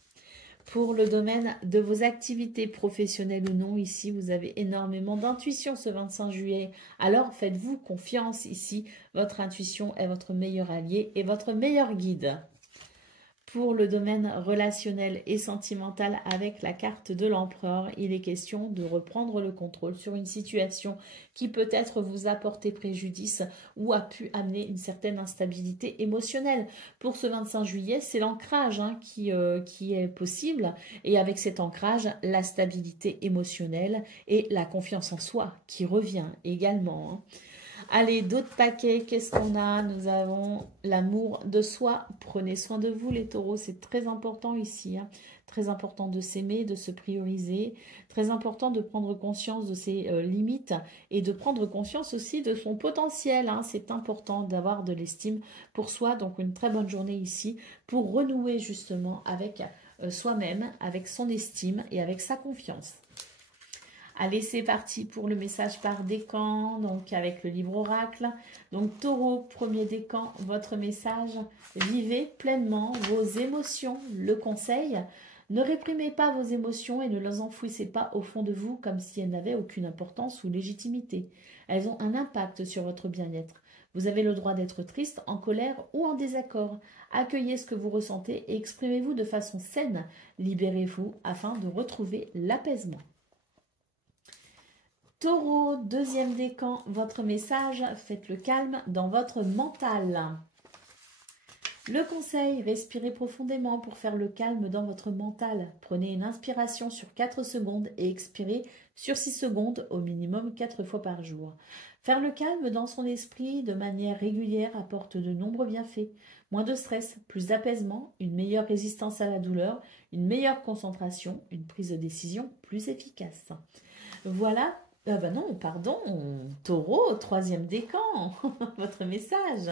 Pour le domaine de vos activités professionnelles ou non, ici, vous avez énormément d'intuition ce 25 juillet. Alors, faites-vous confiance ici. Votre intuition est votre meilleur allié et votre meilleur guide. Pour le domaine relationnel et sentimental avec la carte de l'empereur, il est question de reprendre le contrôle sur une situation qui peut-être vous a porté préjudice ou a pu amener une certaine instabilité émotionnelle. Pour ce 25 juillet, c'est l'ancrage qui est possible et avec cet ancrage, la stabilité émotionnelle et la confiance en soi qui revient également, hein. Allez, d'autres paquets, qu'est-ce qu'on a? Nous avons l'amour de soi. Prenez soin de vous, les taureaux, c'est très important ici, hein. Très important de s'aimer, de se prioriser. Très important de prendre conscience de ses limites et de prendre conscience aussi de son potentiel, hein. C'est important d'avoir de l'estime pour soi. Donc, une très bonne journée ici pour renouer justement avec soi-même, avec son estime et avec sa confiance. Allez, c'est parti pour le message par décan, donc avec le livre oracle. Donc taureau, premier décan, votre message. Vivez pleinement vos émotions. Le conseil, ne réprimez pas vos émotions et ne les enfouissez pas au fond de vous comme si elles n'avaient aucune importance ou légitimité. Elles ont un impact sur votre bien-être. Vous avez le droit d'être triste, en colère ou en désaccord. Accueillez ce que vous ressentez et exprimez-vous de façon saine. Libérez-vous afin de retrouver l'apaisement. Taureau, deuxième décan, votre message, faites le calme dans votre mental. Le conseil, respirez profondément pour faire le calme dans votre mental. Prenez une inspiration sur 4 secondes et expirez sur 6 secondes, au minimum 4 fois par jour. Faire le calme dans son esprit de manière régulière apporte de nombreux bienfaits. Moins de stress, plus d'apaisement, une meilleure résistance à la douleur, une meilleure concentration, une prise de décision plus efficace. Voilà. Non, pardon, taureau, troisième décan, votre message.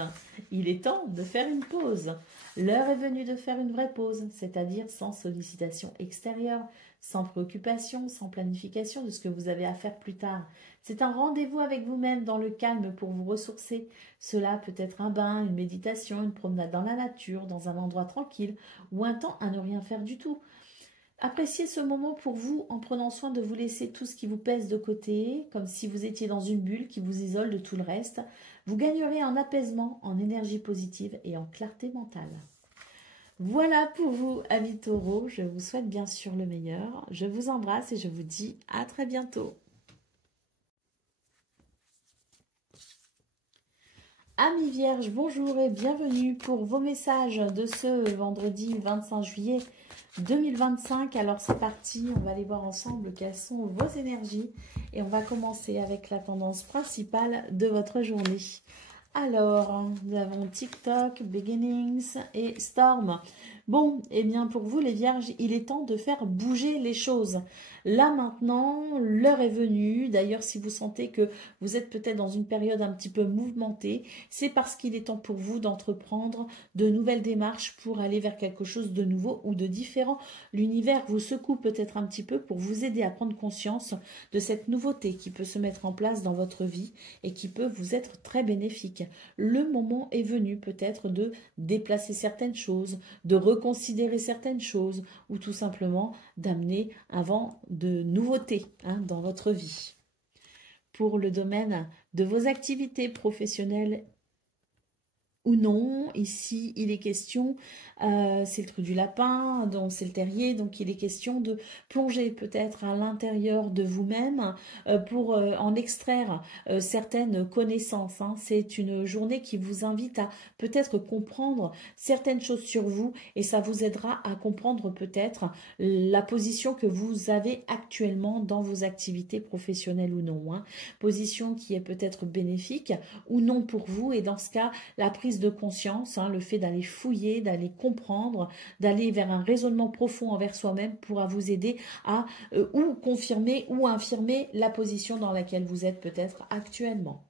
Il est temps de faire une pause. L'heure est venue de faire une vraie pause, c'est-à-dire sans sollicitation extérieure, sans préoccupation, sans planification de ce que vous avez à faire plus tard. C'est un rendez-vous avec vous-même dans le calme pour vous ressourcer. Cela peut être un bain, une méditation, une promenade dans la nature, dans un endroit tranquille ou un temps à ne rien faire du tout. Appréciez ce moment pour vous en prenant soin de vous laisser tout ce qui vous pèse de côté, comme si vous étiez dans une bulle qui vous isole de tout le reste. Vous gagnerez en apaisement, en énergie positive et en clarté mentale. Voilà pour vous, amis taureaux. Je vous souhaite bien sûr le meilleur. Je vous embrasse et je vous dis à très bientôt. Amis vierges, bonjour et bienvenue pour vos messages de ce vendredi 25 juillet 2025. Alors c'est parti, on va aller voir ensemble quelles sont vos énergies et on va commencer avec la tendance principale de votre journée. Alors, nous avons TikTok, Beginnings et Storm. Bon, eh bien pour vous les vierges, il est temps de faire bouger les choses. Là maintenant, l'heure est venue. D'ailleurs, si vous sentez que vous êtes peut-être dans une période un petit peu mouvementée, c'est parce qu'il est temps pour vous d'entreprendre de nouvelles démarches pour aller vers quelque chose de nouveau ou de différent. L'univers vous secoue peut-être un petit peu pour vous aider à prendre conscience de cette nouveauté qui peut se mettre en place dans votre vie et qui peut vous être très bénéfique. Le moment est venu peut-être de déplacer certaines choses, de reconsidérer certaines choses ou tout simplement d'amener un vent de nouveautés dans votre vie. Pour le domaine de vos activités professionnelles ou non. Ici, il est question, c'est le trou du lapin, donc c'est le terrier, donc il est question de plonger peut-être à l'intérieur de vous-même pour en extraire certaines connaissances. Hein. C'est une journée qui vous invite à peut-être comprendre certaines choses sur vous et ça vous aidera à comprendre peut-être la position que vous avez actuellement dans vos activités professionnelles ou non. Hein. Position qui est peut-être bénéfique ou non pour vous et dans ce cas, la prise de conscience, hein, le fait d'aller fouiller, d'aller comprendre, d'aller vers un raisonnement profond envers soi-même pourra vous aider à ou confirmer ou infirmer la position dans laquelle vous êtes peut-être actuellement.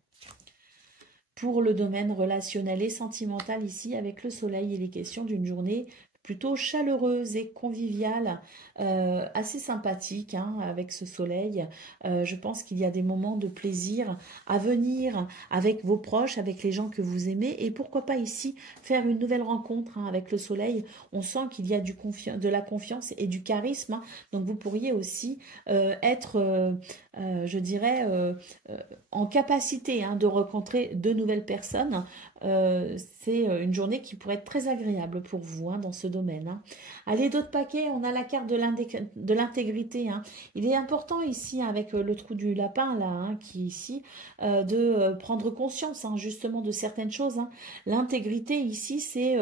Pour le domaine relationnel et sentimental ici, avec le soleil, il est question d'une journée plutôt chaleureuse et conviviale, assez sympathique hein, avec ce soleil. Je pense qu'il y a des moments de plaisir à venir avec vos proches, avec les gens que vous aimez et pourquoi pas ici faire une nouvelle rencontre hein, avec le soleil. On sent qu'il y a de la confiance et du charisme, hein, donc vous pourriez aussi être, je dirais, en capacité hein, de rencontrer de nouvelles personnes. C'est une journée qui pourrait être très agréable pour vous hein, dans ce domaine. Hein. Allez, d'autres paquets, on a la carte de l'intégrité. Hein. Il est important ici, avec le trou du lapin, là, hein, qui est ici, de prendre conscience hein, justement de certaines choses. Hein. L'intégrité ici, c'est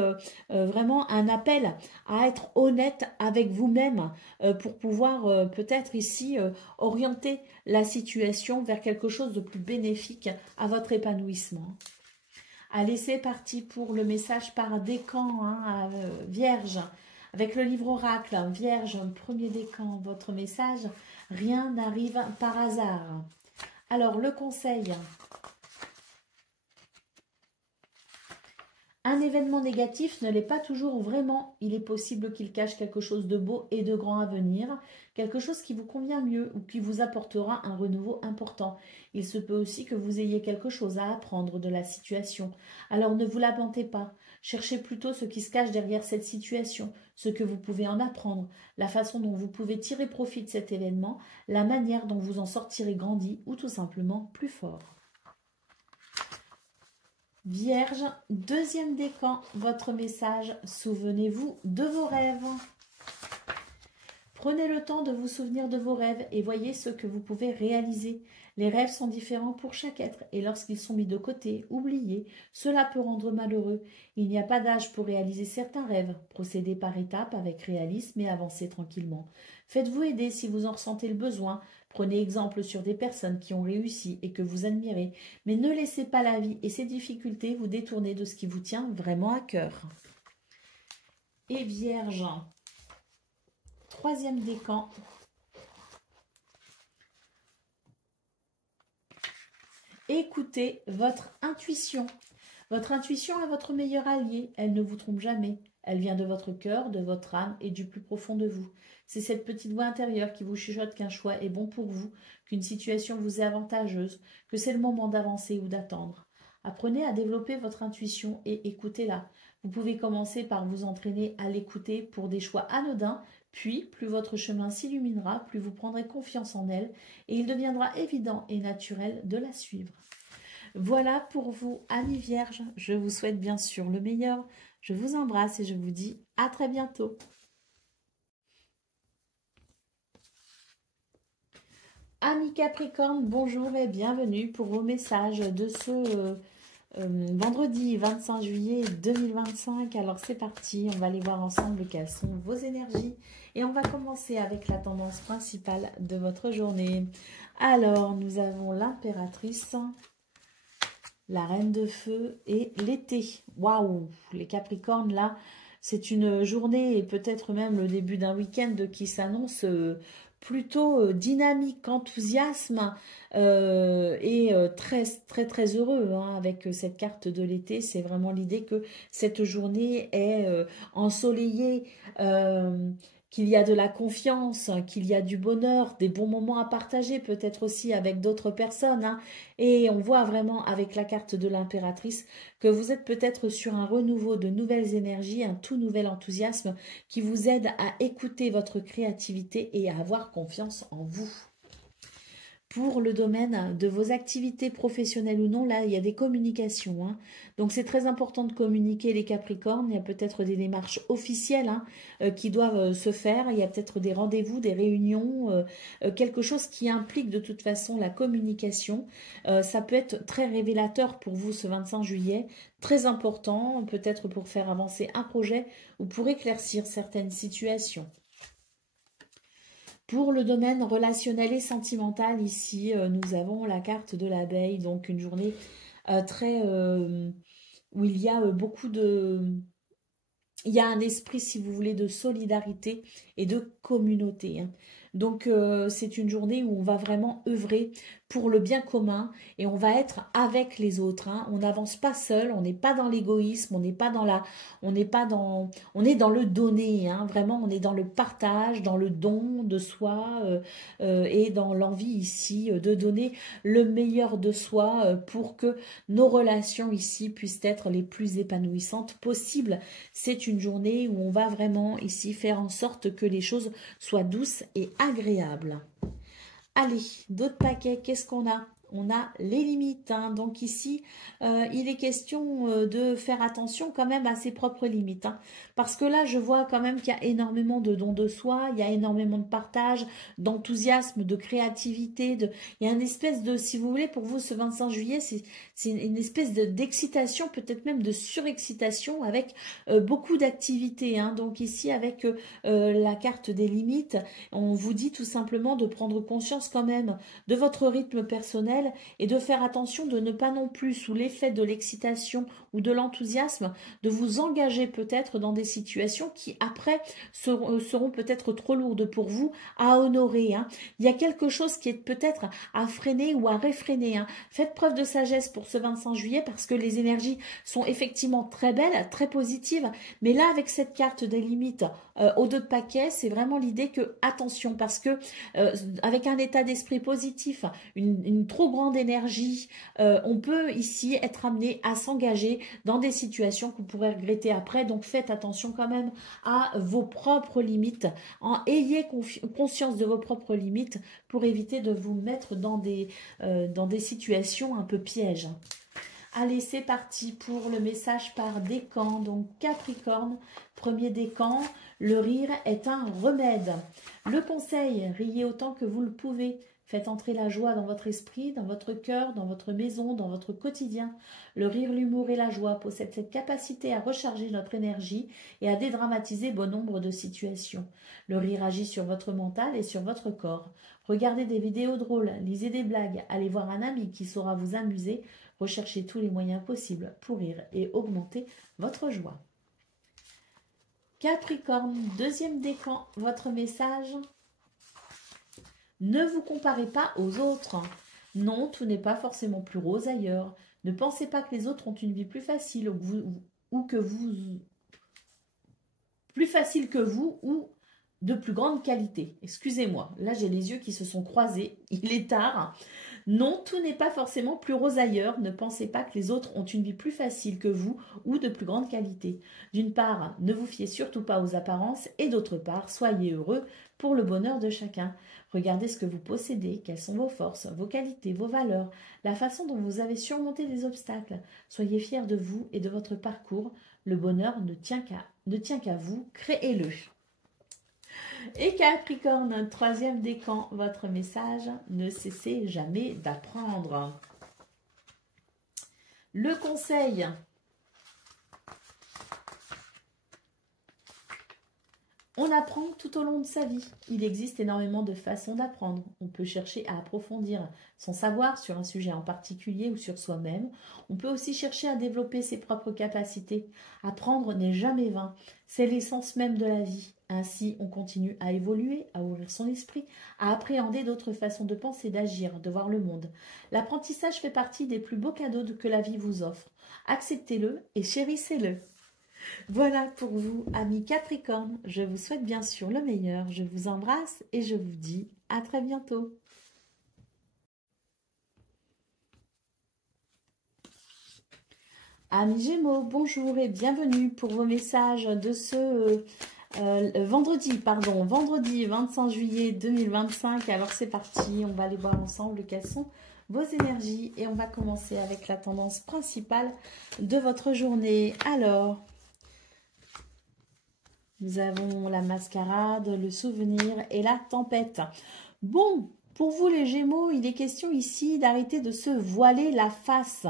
vraiment un appel à être honnête avec vous-même pour pouvoir peut-être ici orienter la situation vers quelque chose de plus bénéfique à votre épanouissement. Allez, c'est parti pour le message par décan, hein, Vierge. Avec le livre oracle, Vierge, premier décan, votre message, rien n'arrive par hasard. Alors, le conseil. Un événement négatif ne l'est pas toujours vraiment. Il est possible qu'il cache quelque chose de beau et de grand à venir, quelque chose qui vous convient mieux ou qui vous apportera un renouveau important. Il se peut aussi que vous ayez quelque chose à apprendre de la situation. Alors ne vous lamentez pas. Cherchez plutôt ce qui se cache derrière cette situation, ce que vous pouvez en apprendre, la façon dont vous pouvez tirer profit de cet événement, la manière dont vous en sortirez grandi ou tout simplement plus fort. Vierge, deuxième décan, votre message, souvenez-vous de vos rêves. Prenez le temps de vous souvenir de vos rêves et voyez ce que vous pouvez réaliser. Les rêves sont différents pour chaque être et lorsqu'ils sont mis de côté, oubliés, cela peut rendre malheureux. Il n'y a pas d'âge pour réaliser certains rêves. Procédez par étapes avec réalisme et avancez tranquillement. Faites-vous aider si vous en ressentez le besoin. Prenez exemple sur des personnes qui ont réussi et que vous admirez. Mais ne laissez pas la vie et ses difficultés vous détourner de ce qui vous tient vraiment à cœur. Et Vierge, troisième décan. Écoutez votre intuition. Votre intuition est votre meilleur allié. Elle ne vous trompe jamais. Elle vient de votre cœur, de votre âme et du plus profond de vous. C'est cette petite voix intérieure qui vous chuchote qu'un choix est bon pour vous, qu'une situation vous est avantageuse, que c'est le moment d'avancer ou d'attendre. Apprenez à développer votre intuition et écoutez-la. Vous pouvez commencer par vous entraîner à l'écouter pour des choix anodins, puis plus votre chemin s'illuminera, plus vous prendrez confiance en elle et il deviendra évident et naturel de la suivre. Voilà pour vous, amis vierges. Je vous souhaite bien sûr le meilleur. Je vous embrasse et je vous dis à très bientôt. Amis Capricorne, bonjour et bienvenue pour vos messages de ce vendredi 25 juillet 2025. Alors c'est parti, on va aller voir ensemble quelles sont vos énergies. Et on va commencer avec la tendance principale de votre journée. Alors, nous avons l'impératrice, la reine de feu et l'été. Waouh, les Capricornes là, c'est une journée et peut-être même le début d'un week-end qui s'annonce plutôt dynamique, enthousiasme et très heureux hein, avec cette carte de l'été. C'est vraiment l'idée que cette journée est ensoleillée, qu'il y a de la confiance, qu'il y a du bonheur, des bons moments à partager peut-être aussi avec d'autres personnes. Hein. Et on voit vraiment avec la carte de l'impératrice que vous êtes peut-être sur un renouveau de nouvelles énergies, un tout nouvel enthousiasme qui vous aide à écouter votre créativité et à avoir confiance en vous. Pour le domaine de vos activités professionnelles ou non, là, il y a des communications, hein. Donc, c'est très important de communiquer les Capricornes. Il y a peut-être des démarches officielles, hein, qui doivent se faire. Il y a peut-être des rendez-vous, des réunions, quelque chose qui implique de toute façon la communication. Ça peut être très révélateur pour vous ce 25 juillet, très important, peut-être pour faire avancer un projet ou pour éclaircir certaines situations. Pour le domaine relationnel et sentimental, ici, nous avons la carte de l'abeille, donc une journée où il y a beaucoup de... Il y a un esprit, si vous voulez, de solidarité et de communauté, hein. Donc, c'est une journée où on va vraiment œuvrer pour le bien commun et on va être avec les autres, hein. On n'avance pas seul, on n'est pas dans l'égoïsme, on n'est pas dans la... On est dans le donner, hein. Vraiment, on est dans le partage, dans le don de soi et dans l'envie ici de donner le meilleur de soi pour que nos relations ici puissent être les plus épanouissantes possibles. C'est une journée où on va vraiment ici faire en sorte que les choses soient douces et agréables. Allez, d'autres paquets, qu'est-ce qu'on a? On a les limites, hein. Donc ici, il est question de faire attention quand même à ses propres limites, hein. Parce que là, je vois quand même qu'il y a énormément de dons de soi, il y a énormément de partage, d'enthousiasme, de créativité. Il y a une espèce de, si vous voulez, pour vous, ce 25 juillet, c'est une espèce d'excitation, peut-être même de surexcitation avec beaucoup d'activités, hein. Donc ici, avec la carte des limites, on vous dit tout simplement de prendre conscience quand même de votre rythme personnel et de faire attention de ne pas non plus, sous l'effet de l'excitation ou de l'enthousiasme, de vous engager peut-être dans des situations qui après seront peut-être trop lourdes pour vous à honorer, hein. Il y a quelque chose qui est peut-être à freiner ou à réfréner, hein. Faites preuve de sagesse pour ce 25 juillet parce que les énergies sont effectivement très belles, très positives, mais là avec cette carte des limites au dos de paquet, c'est vraiment l'idée que attention, parce que avec un état d'esprit positif, une trop grande énergie, on peut ici être amené à s'engager dans des situations que vous pourrez regretter après. Donc faites attention quand même à vos propres limites. Ayez conscience de vos propres limites pour éviter de vous mettre dans des situations un peu pièges. Allez, c'est parti pour le message par décan. Donc Capricorne, premier décan, le rire est un remède. Le conseil, riez autant que vous le pouvez. Faites entrer la joie dans votre esprit, dans votre cœur, dans votre maison, dans votre quotidien. Le rire, l'humour et la joie possèdent cette capacité à recharger notre énergie et à dédramatiser bon nombre de situations. Le rire agit sur votre mental et sur votre corps. Regardez des vidéos drôles, lisez des blagues, allez voir un ami qui saura vous amuser, recherchez tous les moyens possibles pour rire et augmenter votre joie. Capricorne, deuxième décan, votre message. Ne vous comparez pas aux autres. Non, tout n'est pas forcément plus rose ailleurs. Ne pensez pas que les autres ont une vie plus facile plus facile que vous ou de plus grande qualité. Excusez-moi, là j'ai les yeux qui se sont croisés, il est tard. Non, tout n'est pas forcément plus rose ailleurs. Ne pensez pas que les autres ont une vie plus facile que vous ou de plus grande qualité. D'une part, ne vous fiez surtout pas aux apparences et d'autre part, soyez heureux pour le bonheur de chacun. Regardez ce que vous possédez, quelles sont vos forces, vos qualités, vos valeurs, la façon dont vous avez surmonté les obstacles. Soyez fiers de vous et de votre parcours. Le bonheur ne tient qu'à vous, créez-le. Et Capricorne, troisième décan, votre message, ne cessez jamais d'apprendre. Le conseil. On apprend tout au long de sa vie. Il existe énormément de façons d'apprendre. On peut chercher à approfondir son savoir sur un sujet en particulier ou sur soi-même. On peut aussi chercher à développer ses propres capacités. Apprendre n'est jamais vain. C'est l'essence même de la vie. Ainsi, on continue à évoluer, à ouvrir son esprit, à appréhender d'autres façons de penser, d'agir, de voir le monde. L'apprentissage fait partie des plus beaux cadeaux que la vie vous offre. Acceptez-le et chérissez-le. Voilà pour vous, amis Capricorne. Je vous souhaite bien sûr le meilleur. Je vous embrasse et je vous dis à très bientôt. Amis Gémeaux, bonjour et bienvenue pour vos messages de ce vendredi, pardon, vendredi 25 juillet 2025. Alors c'est parti, on va aller voir ensemble quelles sont vos énergies. Et on va commencer avec la tendance principale de votre journée. Alors, nous avons la mascarade, le souvenir et la tempête. Bon, pour vous les Gémeaux, il est question ici d'arrêter de se voiler la face.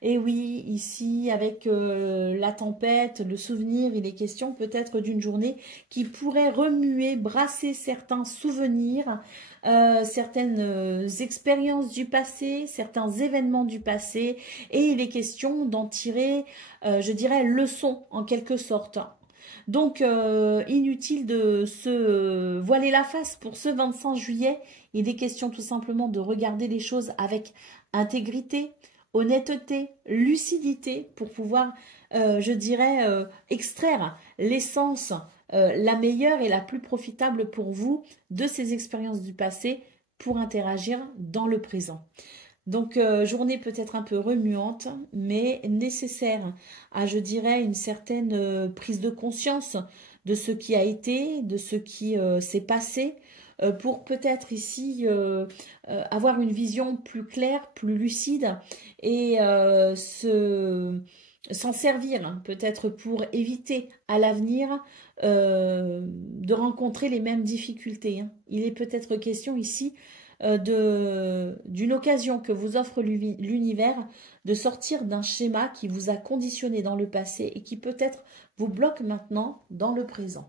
Et oui, ici, avec la tempête, le souvenir, il est question peut-être d'une journée qui pourrait remuer, brasser certains souvenirs, certaines expériences du passé, certains événements du passé. Et il est question d'en tirer, je dirais, leçon en quelque sorte. Donc, inutile de se voiler la face pour ce 25 juillet. Il est question tout simplement de regarder les choses avec intégrité, honnêteté, lucidité pour pouvoir, je dirais, extraire l'essence la meilleure et la plus profitable pour vous de ces expériences du passé pour interagir dans le présent. Donc, journée peut-être un peu remuante, mais nécessaire à, je dirais, une certaine prise de conscience de ce qui a été, de ce qui s'est passé, pour peut-être ici avoir une vision plus claire, plus lucide et s'en servir hein, peut-être pour éviter à l'avenir de rencontrer les mêmes difficultés. Hein. Il est peut-être question ici d'une occasion que vous offre l'univers de sortir d'un schéma qui vous a conditionné dans le passé et qui peut-être vous bloque maintenant dans le présent.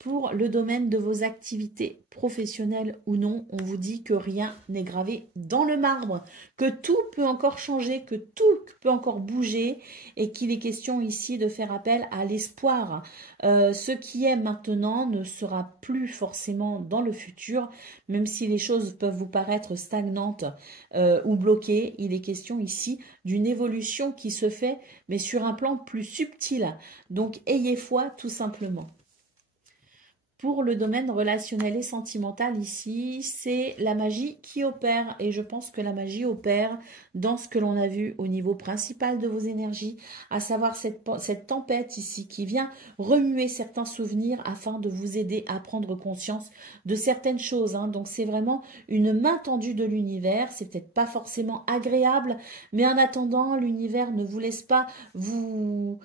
Pour le domaine de vos activités professionnelles ou non, on vous dit que rien n'est gravé dans le marbre, que tout peut encore changer, que tout peut encore bouger et qu'il est question ici de faire appel à l'espoir. Ce qui est maintenant ne sera plus forcément dans le futur, même si les choses peuvent vous paraître stagnantes ou bloquées. Il est question ici d'une évolution qui se fait, mais sur un plan plus subtil. Donc, ayez foi tout simplement. Pour le domaine relationnel et sentimental ici, c'est la magie qui opère et je pense que la magie opère dans ce que l'on a vu au niveau principal de vos énergies, à savoir cette tempête ici qui vient remuer certains souvenirs afin de vous aider à prendre conscience de certaines choses. Hein. Donc c'est vraiment une main tendue de l'univers, c'est peut-être pas forcément agréable, mais en attendant, l'univers ne vous laisse pas vous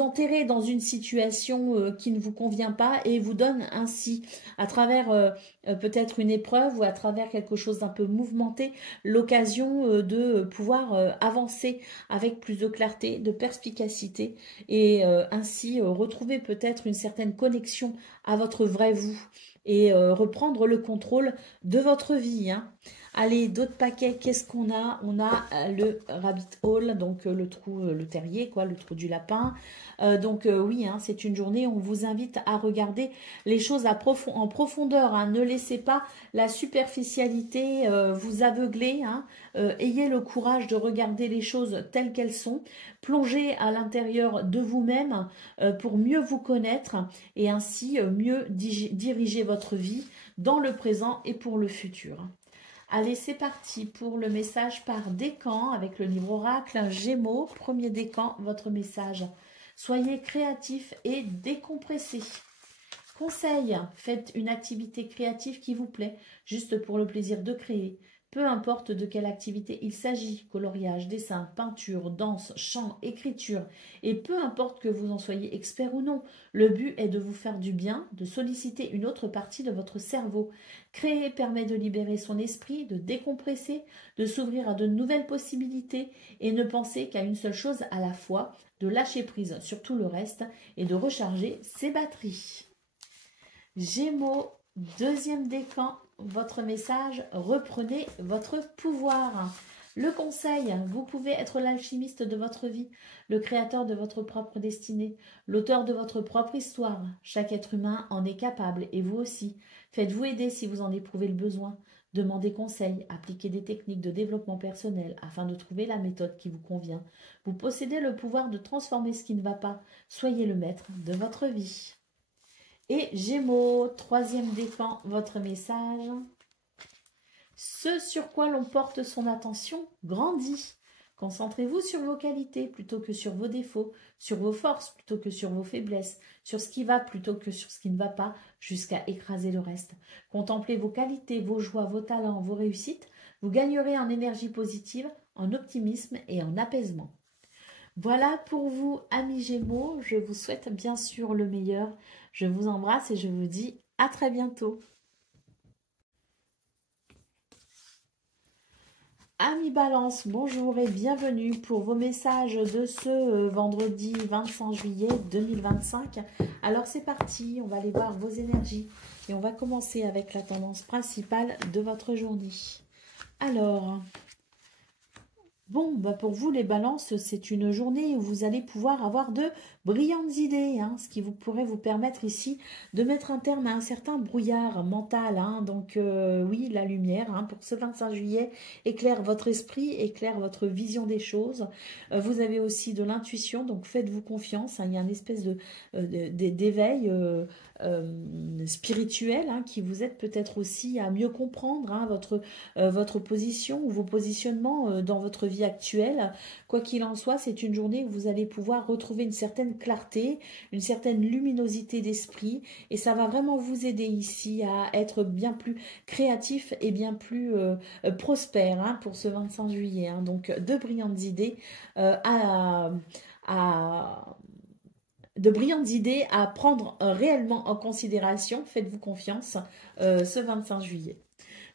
enterrer dans une situation qui ne vous convient pas et vous donne ainsi, à travers peut-être une épreuve ou à travers quelque chose d'un peu mouvementé, l'occasion de pouvoir avancer avec plus de clarté, de perspicacité et ainsi retrouver peut-être une certaine connexion à votre vrai vous et reprendre le contrôle de votre vie. Hein. Allez, d'autres paquets, qu'est-ce qu'on a? On a le rabbit hole, donc le trou, le terrier, quoi, le trou du lapin. Oui, hein, c'est une journée où on vous invite à regarder les choses en profondeur. Hein. Ne laissez pas la superficialité vous aveugler. Hein. Ayez le courage de regarder les choses telles qu'elles sont. Plongez à l'intérieur de vous-même pour mieux vous connaître et ainsi mieux diriger votre vie dans le présent et pour le futur. Allez, c'est parti pour le message par décan avec le livre oracle Gémeaux. Premier décan, votre message. Soyez créatif et décompressé. Conseil, faites une activité créative qui vous plaît, juste pour le plaisir de créer. Peu importe de quelle activité il s'agit, coloriage, dessin, peinture, danse, chant, écriture, et peu importe que vous en soyez expert ou non, le but est de vous faire du bien, de solliciter une autre partie de votre cerveau. Créer permet de libérer son esprit, de décompresser, de s'ouvrir à de nouvelles possibilités et ne penser qu'à une seule chose à la fois, de lâcher prise sur tout le reste et de recharger ses batteries. Gémeaux, deuxième décan, votre message, reprenez votre pouvoir. Le conseil, vous pouvez être l'alchimiste de votre vie, le créateur de votre propre destinée, l'auteur de votre propre histoire. Chaque être humain en est capable et vous aussi. Faites-vous aider si vous en éprouvez le besoin. Demandez conseil, appliquez des techniques de développement personnel afin de trouver la méthode qui vous convient. Vous possédez le pouvoir de transformer ce qui ne va pas. Soyez le maître de votre vie. Et Gémeaux, troisième décan, votre message. Ce sur quoi l'on porte son attention grandit. Concentrez-vous sur vos qualités plutôt que sur vos défauts, sur vos forces plutôt que sur vos faiblesses, sur ce qui va plutôt que sur ce qui ne va pas, jusqu'à écraser le reste. Contemplez vos qualités, vos joies, vos talents, vos réussites. Vous gagnerez en énergie positive, en optimisme et en apaisement. Voilà pour vous, amis Gémeaux. Je vous souhaite bien sûr le meilleur. Je vous embrasse et je vous dis à très bientôt. Amis Balance, bonjour et bienvenue pour vos messages de ce vendredi 25 juillet 2025. Alors c'est parti, on va aller voir vos énergies et on va commencer avec la tendance principale de votre journée. Alors, bon, pour vous les balances, c'est une journée où vous allez pouvoir avoir de brillantes idées, ce qui pourrait vous permettre ici de mettre un terme à un certain brouillard mental. Donc oui, la lumière pour ce 25 juillet éclaire votre esprit, éclaire votre vision des choses. Vous avez aussi de l'intuition, donc faites-vous confiance. Il y a une espèce d'éveil spirituel qui vous aide peut-être aussi à mieux comprendre votre position ou vos positionnements dans votre vie actuelle. Quoi qu'il en soit, c'est une journée où vous allez pouvoir retrouver une certaine clarté, une certaine luminosité d'esprit et ça va vraiment vous aider ici à être bien plus créatif et bien plus prospère pour ce 25 juillet. Donc de brillantes idées de brillantes idées à prendre réellement en considération. Faites-vous confiance ce 25 juillet.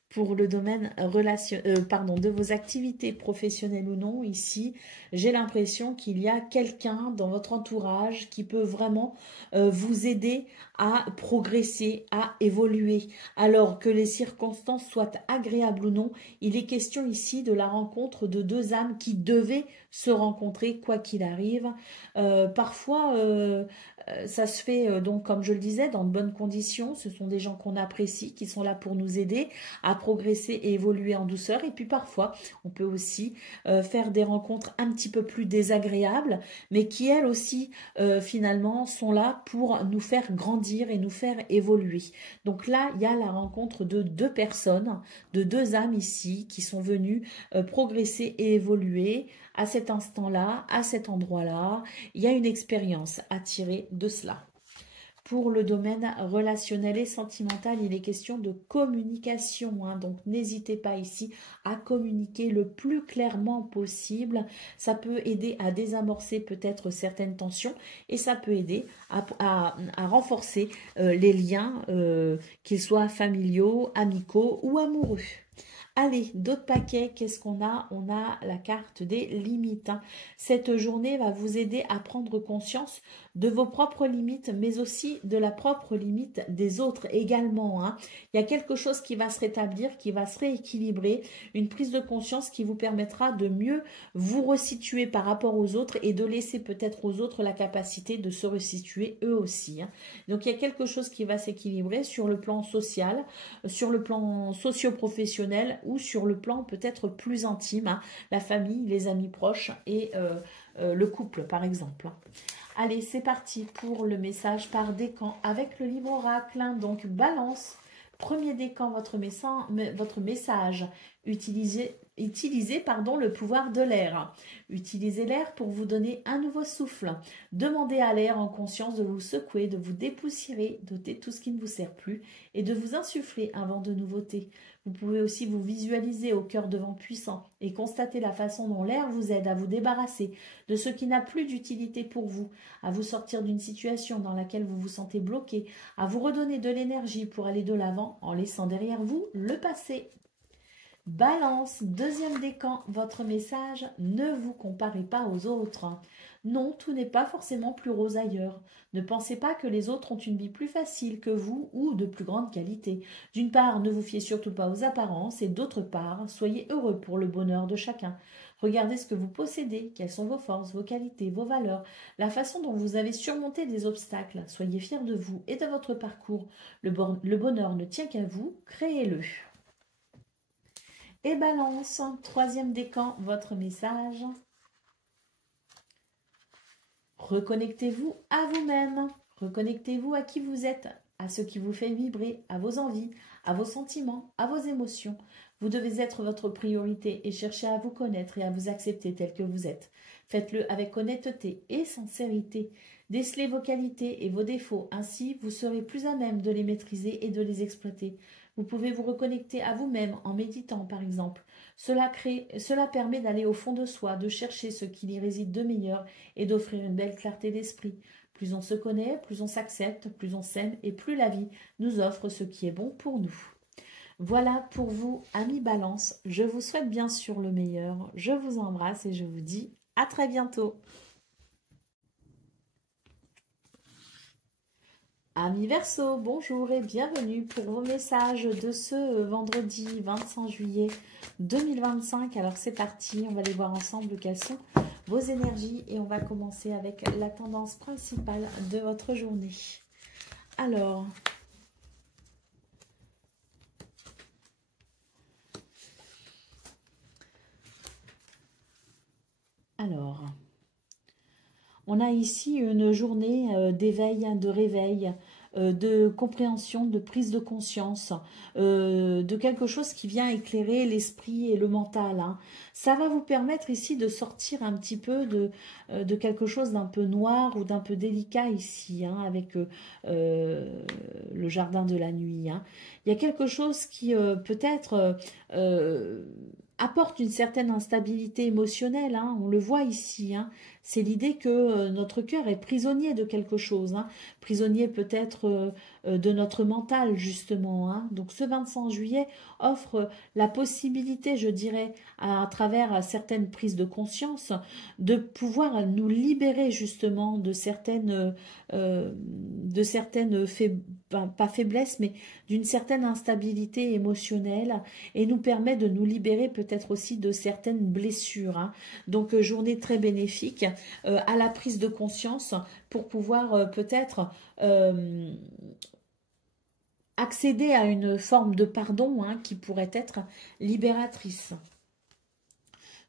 Pour le domaine de vos activités professionnelles ou non, ici, j'ai l'impression qu'il y a quelqu'un dans votre entourage qui peut vraiment vous aider à progresser, à évoluer. Alors que les circonstances soient agréables ou non, il est question ici de la rencontre de deux âmes qui devaient se rencontrer quoi qu'il arrive. Parfois, ça se fait donc, comme je le disais, dans de bonnes conditions. Ce sont des gens qu'on apprécie, qui sont là pour nous aider à progresser et évoluer en douceur. Et puis parfois, on peut aussi faire des rencontres un petit peu plus désagréables, mais qui elles aussi, finalement, sont là pour nous faire grandir et nous faire évoluer. Donc là, il y a la rencontre de deux personnes, de deux âmes ici, qui sont venues progresser et évoluer à cet instant-là, à cet endroit-là. Il y a une expérience à tirer de cela. Pour le domaine relationnel et sentimental, il est question de communication. Donc, n'hésitez pas ici à communiquer le plus clairement possible. Ça peut aider à désamorcer peut-être certaines tensions et ça peut aider à renforcer les liens, qu'ils soient familiaux, amicaux ou amoureux. Allez, d'autres paquets, qu'est-ce qu'on a? On a la carte des limites. Cette journée va vous aider à prendre conscience de vos propres limites, mais aussi de la propre limite des autres également. Il y a quelque chose qui va se rétablir, qui va se rééquilibrer, une prise de conscience qui vous permettra de mieux vous resituer par rapport aux autres et de laisser peut-être aux autres la capacité de se resituer eux aussi. Donc il y a quelque chose qui va s'équilibrer sur le plan social, sur le plan socio-professionnel ou sur le plan peut-être plus intime, la famille, les amis proches et le couple par exemple. Allez, c'est parti pour le message par décan avec le livre oracle. Donc balance, premier décan, votre message, utilisez le pouvoir de l'air. Utilisez l'air pour vous donner un nouveau souffle. Demandez à l'air en conscience de vous secouer, de vous dépoussiérer, d'ôter tout ce qui ne vous sert plus et de vous insuffler un vent de nouveauté. Vous pouvez aussi vous visualiser au cœur de vent puissant et constater la façon dont l'air vous aide à vous débarrasser de ce qui n'a plus d'utilité pour vous, à vous sortir d'une situation dans laquelle vous vous sentez bloqué, à vous redonner de l'énergie pour aller de l'avant en laissant derrière vous le passé. Balance, deuxième décan, votre message, ne vous comparez pas aux autres. Non, tout n'est pas forcément plus rose ailleurs. Ne pensez pas que les autres ont une vie plus facile que vous ou de plus grande qualité. D'une part, ne vous fiez surtout pas aux apparences et d'autre part, soyez heureux pour le bonheur de chacun. Regardez ce que vous possédez, quelles sont vos forces, vos qualités, vos valeurs, la façon dont vous avez surmonté des obstacles. Soyez fiers de vous et de votre parcours. Le bonheur ne tient qu'à vous, créez-le. Et balance, troisième décan, votre message. Reconnectez-vous à vous-même. Reconnectez-vous à qui vous êtes, à ce qui vous fait vibrer, à vos envies, à vos sentiments, à vos émotions. Vous devez être votre priorité et chercher à vous connaître et à vous accepter tel que vous êtes. Faites-le avec honnêteté et sincérité. Décelez vos qualités et vos défauts. Ainsi, vous serez plus à même de les maîtriser et de les exploiter. Vous pouvez vous reconnecter à vous-même en méditant, par exemple. Cela permet d'aller au fond de soi, de chercher ce qui y réside de meilleur et d'offrir une belle clarté d'esprit. Plus on se connaît, plus on s'accepte, plus on s'aime et plus la vie nous offre ce qui est bon pour nous. Voilà pour vous, amis Balance. Je vous souhaite bien sûr le meilleur. Je vous embrasse et je vous dis à très bientôt. Amis Verseau, bonjour et bienvenue pour vos messages de ce vendredi 25 juillet 2025. Alors c'est parti, on va aller voir ensemble quelles sont vos énergies et on va commencer avec la tendance principale de votre journée. Alors, on a ici une journée d'éveil, de réveil, de compréhension, de prise de conscience, de quelque chose qui vient éclairer l'esprit et le mental. Hein. Ça va vous permettre ici de sortir un petit peu de quelque chose d'un peu noir ou d'un peu délicat ici, hein, avec le jardin de la nuit. Hein. Il y a quelque chose qui peut-être apporte une certaine instabilité émotionnelle, hein, on le voit ici, hein. C'est l'idée que notre cœur est prisonnier de quelque chose, hein, prisonnier peut-être de notre mental justement. Hein. Donc ce 25 juillet offre la possibilité, je dirais, à travers certaines prises de conscience, de pouvoir nous libérer justement de certaines pas faiblesses, mais d'une certaine instabilité émotionnelle et nous permet de nous libérer peut-être aussi de certaines blessures. Hein. Donc journée très bénéfique à la prise de conscience pour pouvoir peut-être accéder à une forme de pardon, hein, qui pourrait être libératrice.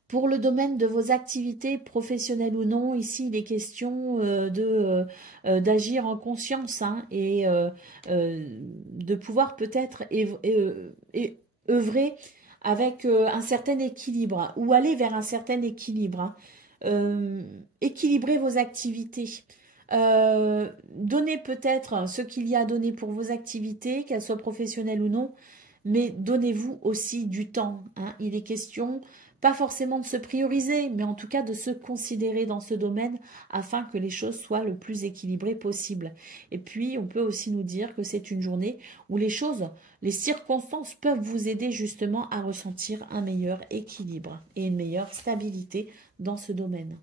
Pour le domaine de vos activités professionnelles ou non, ici il est question d'agir en conscience, hein, et de pouvoir peut-être œuvrer avec un certain équilibre ou aller vers un certain équilibre. Hein. Équilibrer vos activités. Donnez peut-être ce qu'il y a à donner pour vos activités, qu'elles soient professionnelles ou non, mais donnez-vous aussi du temps. Hein. Il est question pas forcément de se prioriser, mais en tout cas de se considérer dans ce domaine afin que les choses soient le plus équilibrées possible. Et puis, on peut aussi nous dire que c'est une journée où les circonstances peuvent vous aider justement à ressentir un meilleur équilibre et une meilleure stabilité dans ce domaine.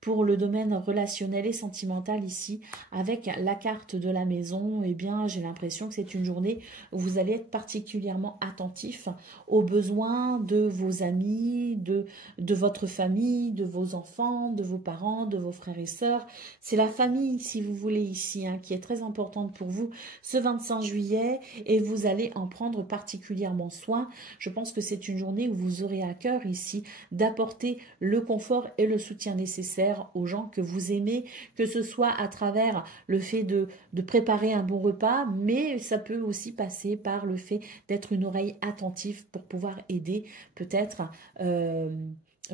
Pour le domaine relationnel et sentimental ici, avec la carte de la maison, eh bien, j'ai l'impression que c'est une journée où vous allez être particulièrement attentif aux besoins de vos amis, de votre famille, de vos enfants, de vos parents, de vos frères et sœurs. C'est la famille, si vous voulez, ici, hein, qui est très importante pour vous ce 25 juillet et vous allez en prendre particulièrement soin. Je pense que c'est une journée où vous aurez à cœur ici d'apporter le confort et le soutien nécessaire aux gens que vous aimez, que ce soit à travers le fait de préparer un bon repas, mais ça peut aussi passer par le fait d'être une oreille attentive pour pouvoir aider peut-être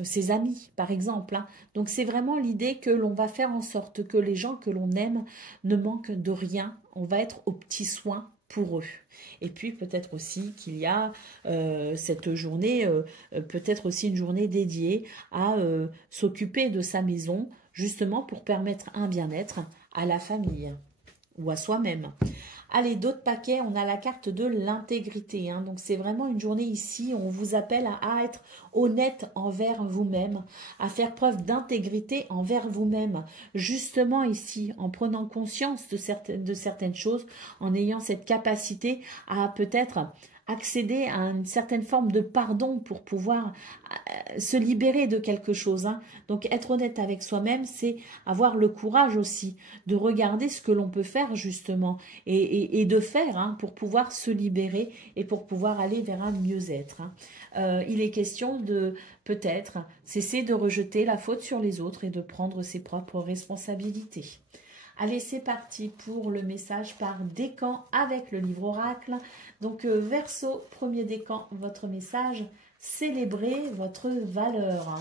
ses amis, par exemple. Hein. Donc c'est vraiment l'idée que l'on va faire en sorte que les gens que l'on aime ne manquent de rien. On va être aux petits soins pour eux. Et puis peut-être aussi qu'il y a cette journée, peut-être aussi une journée dédiée à s'occuper de sa maison, justement pour permettre un bien-être à la famille ou à soi-même. Allez, d'autres paquets, on a la carte de l'intégrité. Hein, donc c'est vraiment une journée ici, on vous appelle à être honnête envers vous-même, à faire preuve d'intégrité envers vous-même. Justement ici, en prenant conscience de certaines choses, en ayant cette capacité à peut-être accéder à une certaine forme de pardon pour pouvoir se libérer de quelque chose. Hein. Donc être honnête avec soi-même, c'est avoir le courage aussi de regarder ce que l'on peut faire justement et de faire, hein, pour pouvoir se libérer et pour pouvoir aller vers un mieux-être. Hein. Il est question de peut-être cesser de rejeter la faute sur les autres et de prendre ses propres responsabilités. Allez, c'est parti pour le message par décan avec le livre oracle. Donc, Verseau, premier décan, votre message, célébrez votre valeur.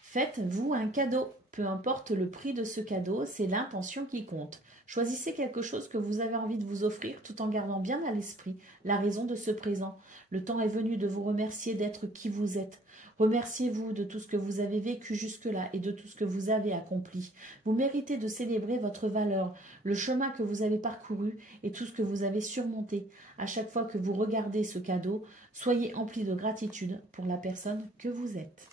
Faites-vous un cadeau. Peu importe le prix de ce cadeau, c'est l'intention qui compte. Choisissez quelque chose que vous avez envie de vous offrir tout en gardant bien à l'esprit la raison de ce présent. Le temps est venu de vous remercier d'être qui vous êtes. Remerciez-vous de tout ce que vous avez vécu jusque-là et de tout ce que vous avez accompli. Vous méritez de célébrer votre valeur, le chemin que vous avez parcouru et tout ce que vous avez surmonté. À chaque fois que vous regardez ce cadeau, soyez empli de gratitude pour la personne que vous êtes.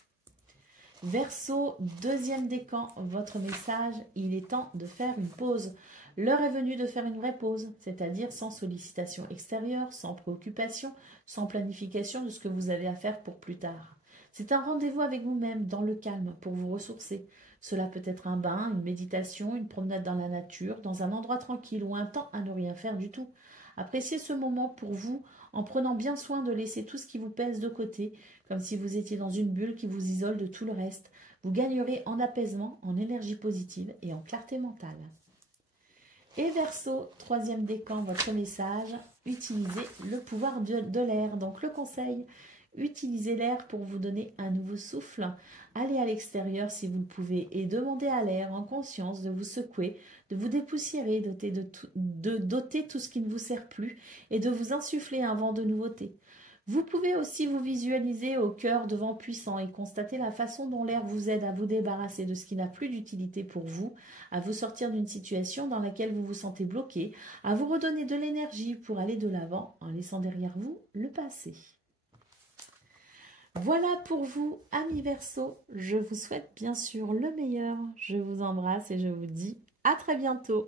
Verseau, deuxième décan, votre message, il est temps de faire une pause. L'heure est venue de faire une vraie pause, c'est-à-dire sans sollicitation extérieure, sans préoccupation, sans planification de ce que vous avez à faire pour plus tard. C'est un rendez-vous avec vous-même, dans le calme, pour vous ressourcer. Cela peut être un bain, une méditation, une promenade dans la nature, dans un endroit tranquille ou un temps à ne rien faire du tout. Appréciez ce moment pour vous en prenant bien soin de laisser tout ce qui vous pèse de côté, comme si vous étiez dans une bulle qui vous isole de tout le reste. Vous gagnerez en apaisement, en énergie positive et en clarté mentale. Et Verseau, troisième décan, votre message, utilisez le pouvoir de l'air. Donc le conseil, utilisez l'air pour vous donner un nouveau souffle. Allez à l'extérieur si vous le pouvez et demandez à l'air en conscience de vous secouer, de vous dépoussiérer, de doter tout ce qui ne vous sert plus et de vous insuffler un vent de nouveauté. Vous pouvez aussi vous visualiser au cœur de vent puissant et constater la façon dont l'air vous aide à vous débarrasser de ce qui n'a plus d'utilité pour vous, à vous sortir d'une situation dans laquelle vous vous sentez bloqué, à vous redonner de l'énergie pour aller de l'avant en laissant derrière vous le passé. Voilà pour vous, amis Verseau. Je vous souhaite bien sûr le meilleur. Je vous embrasse et je vous dis à très bientôt.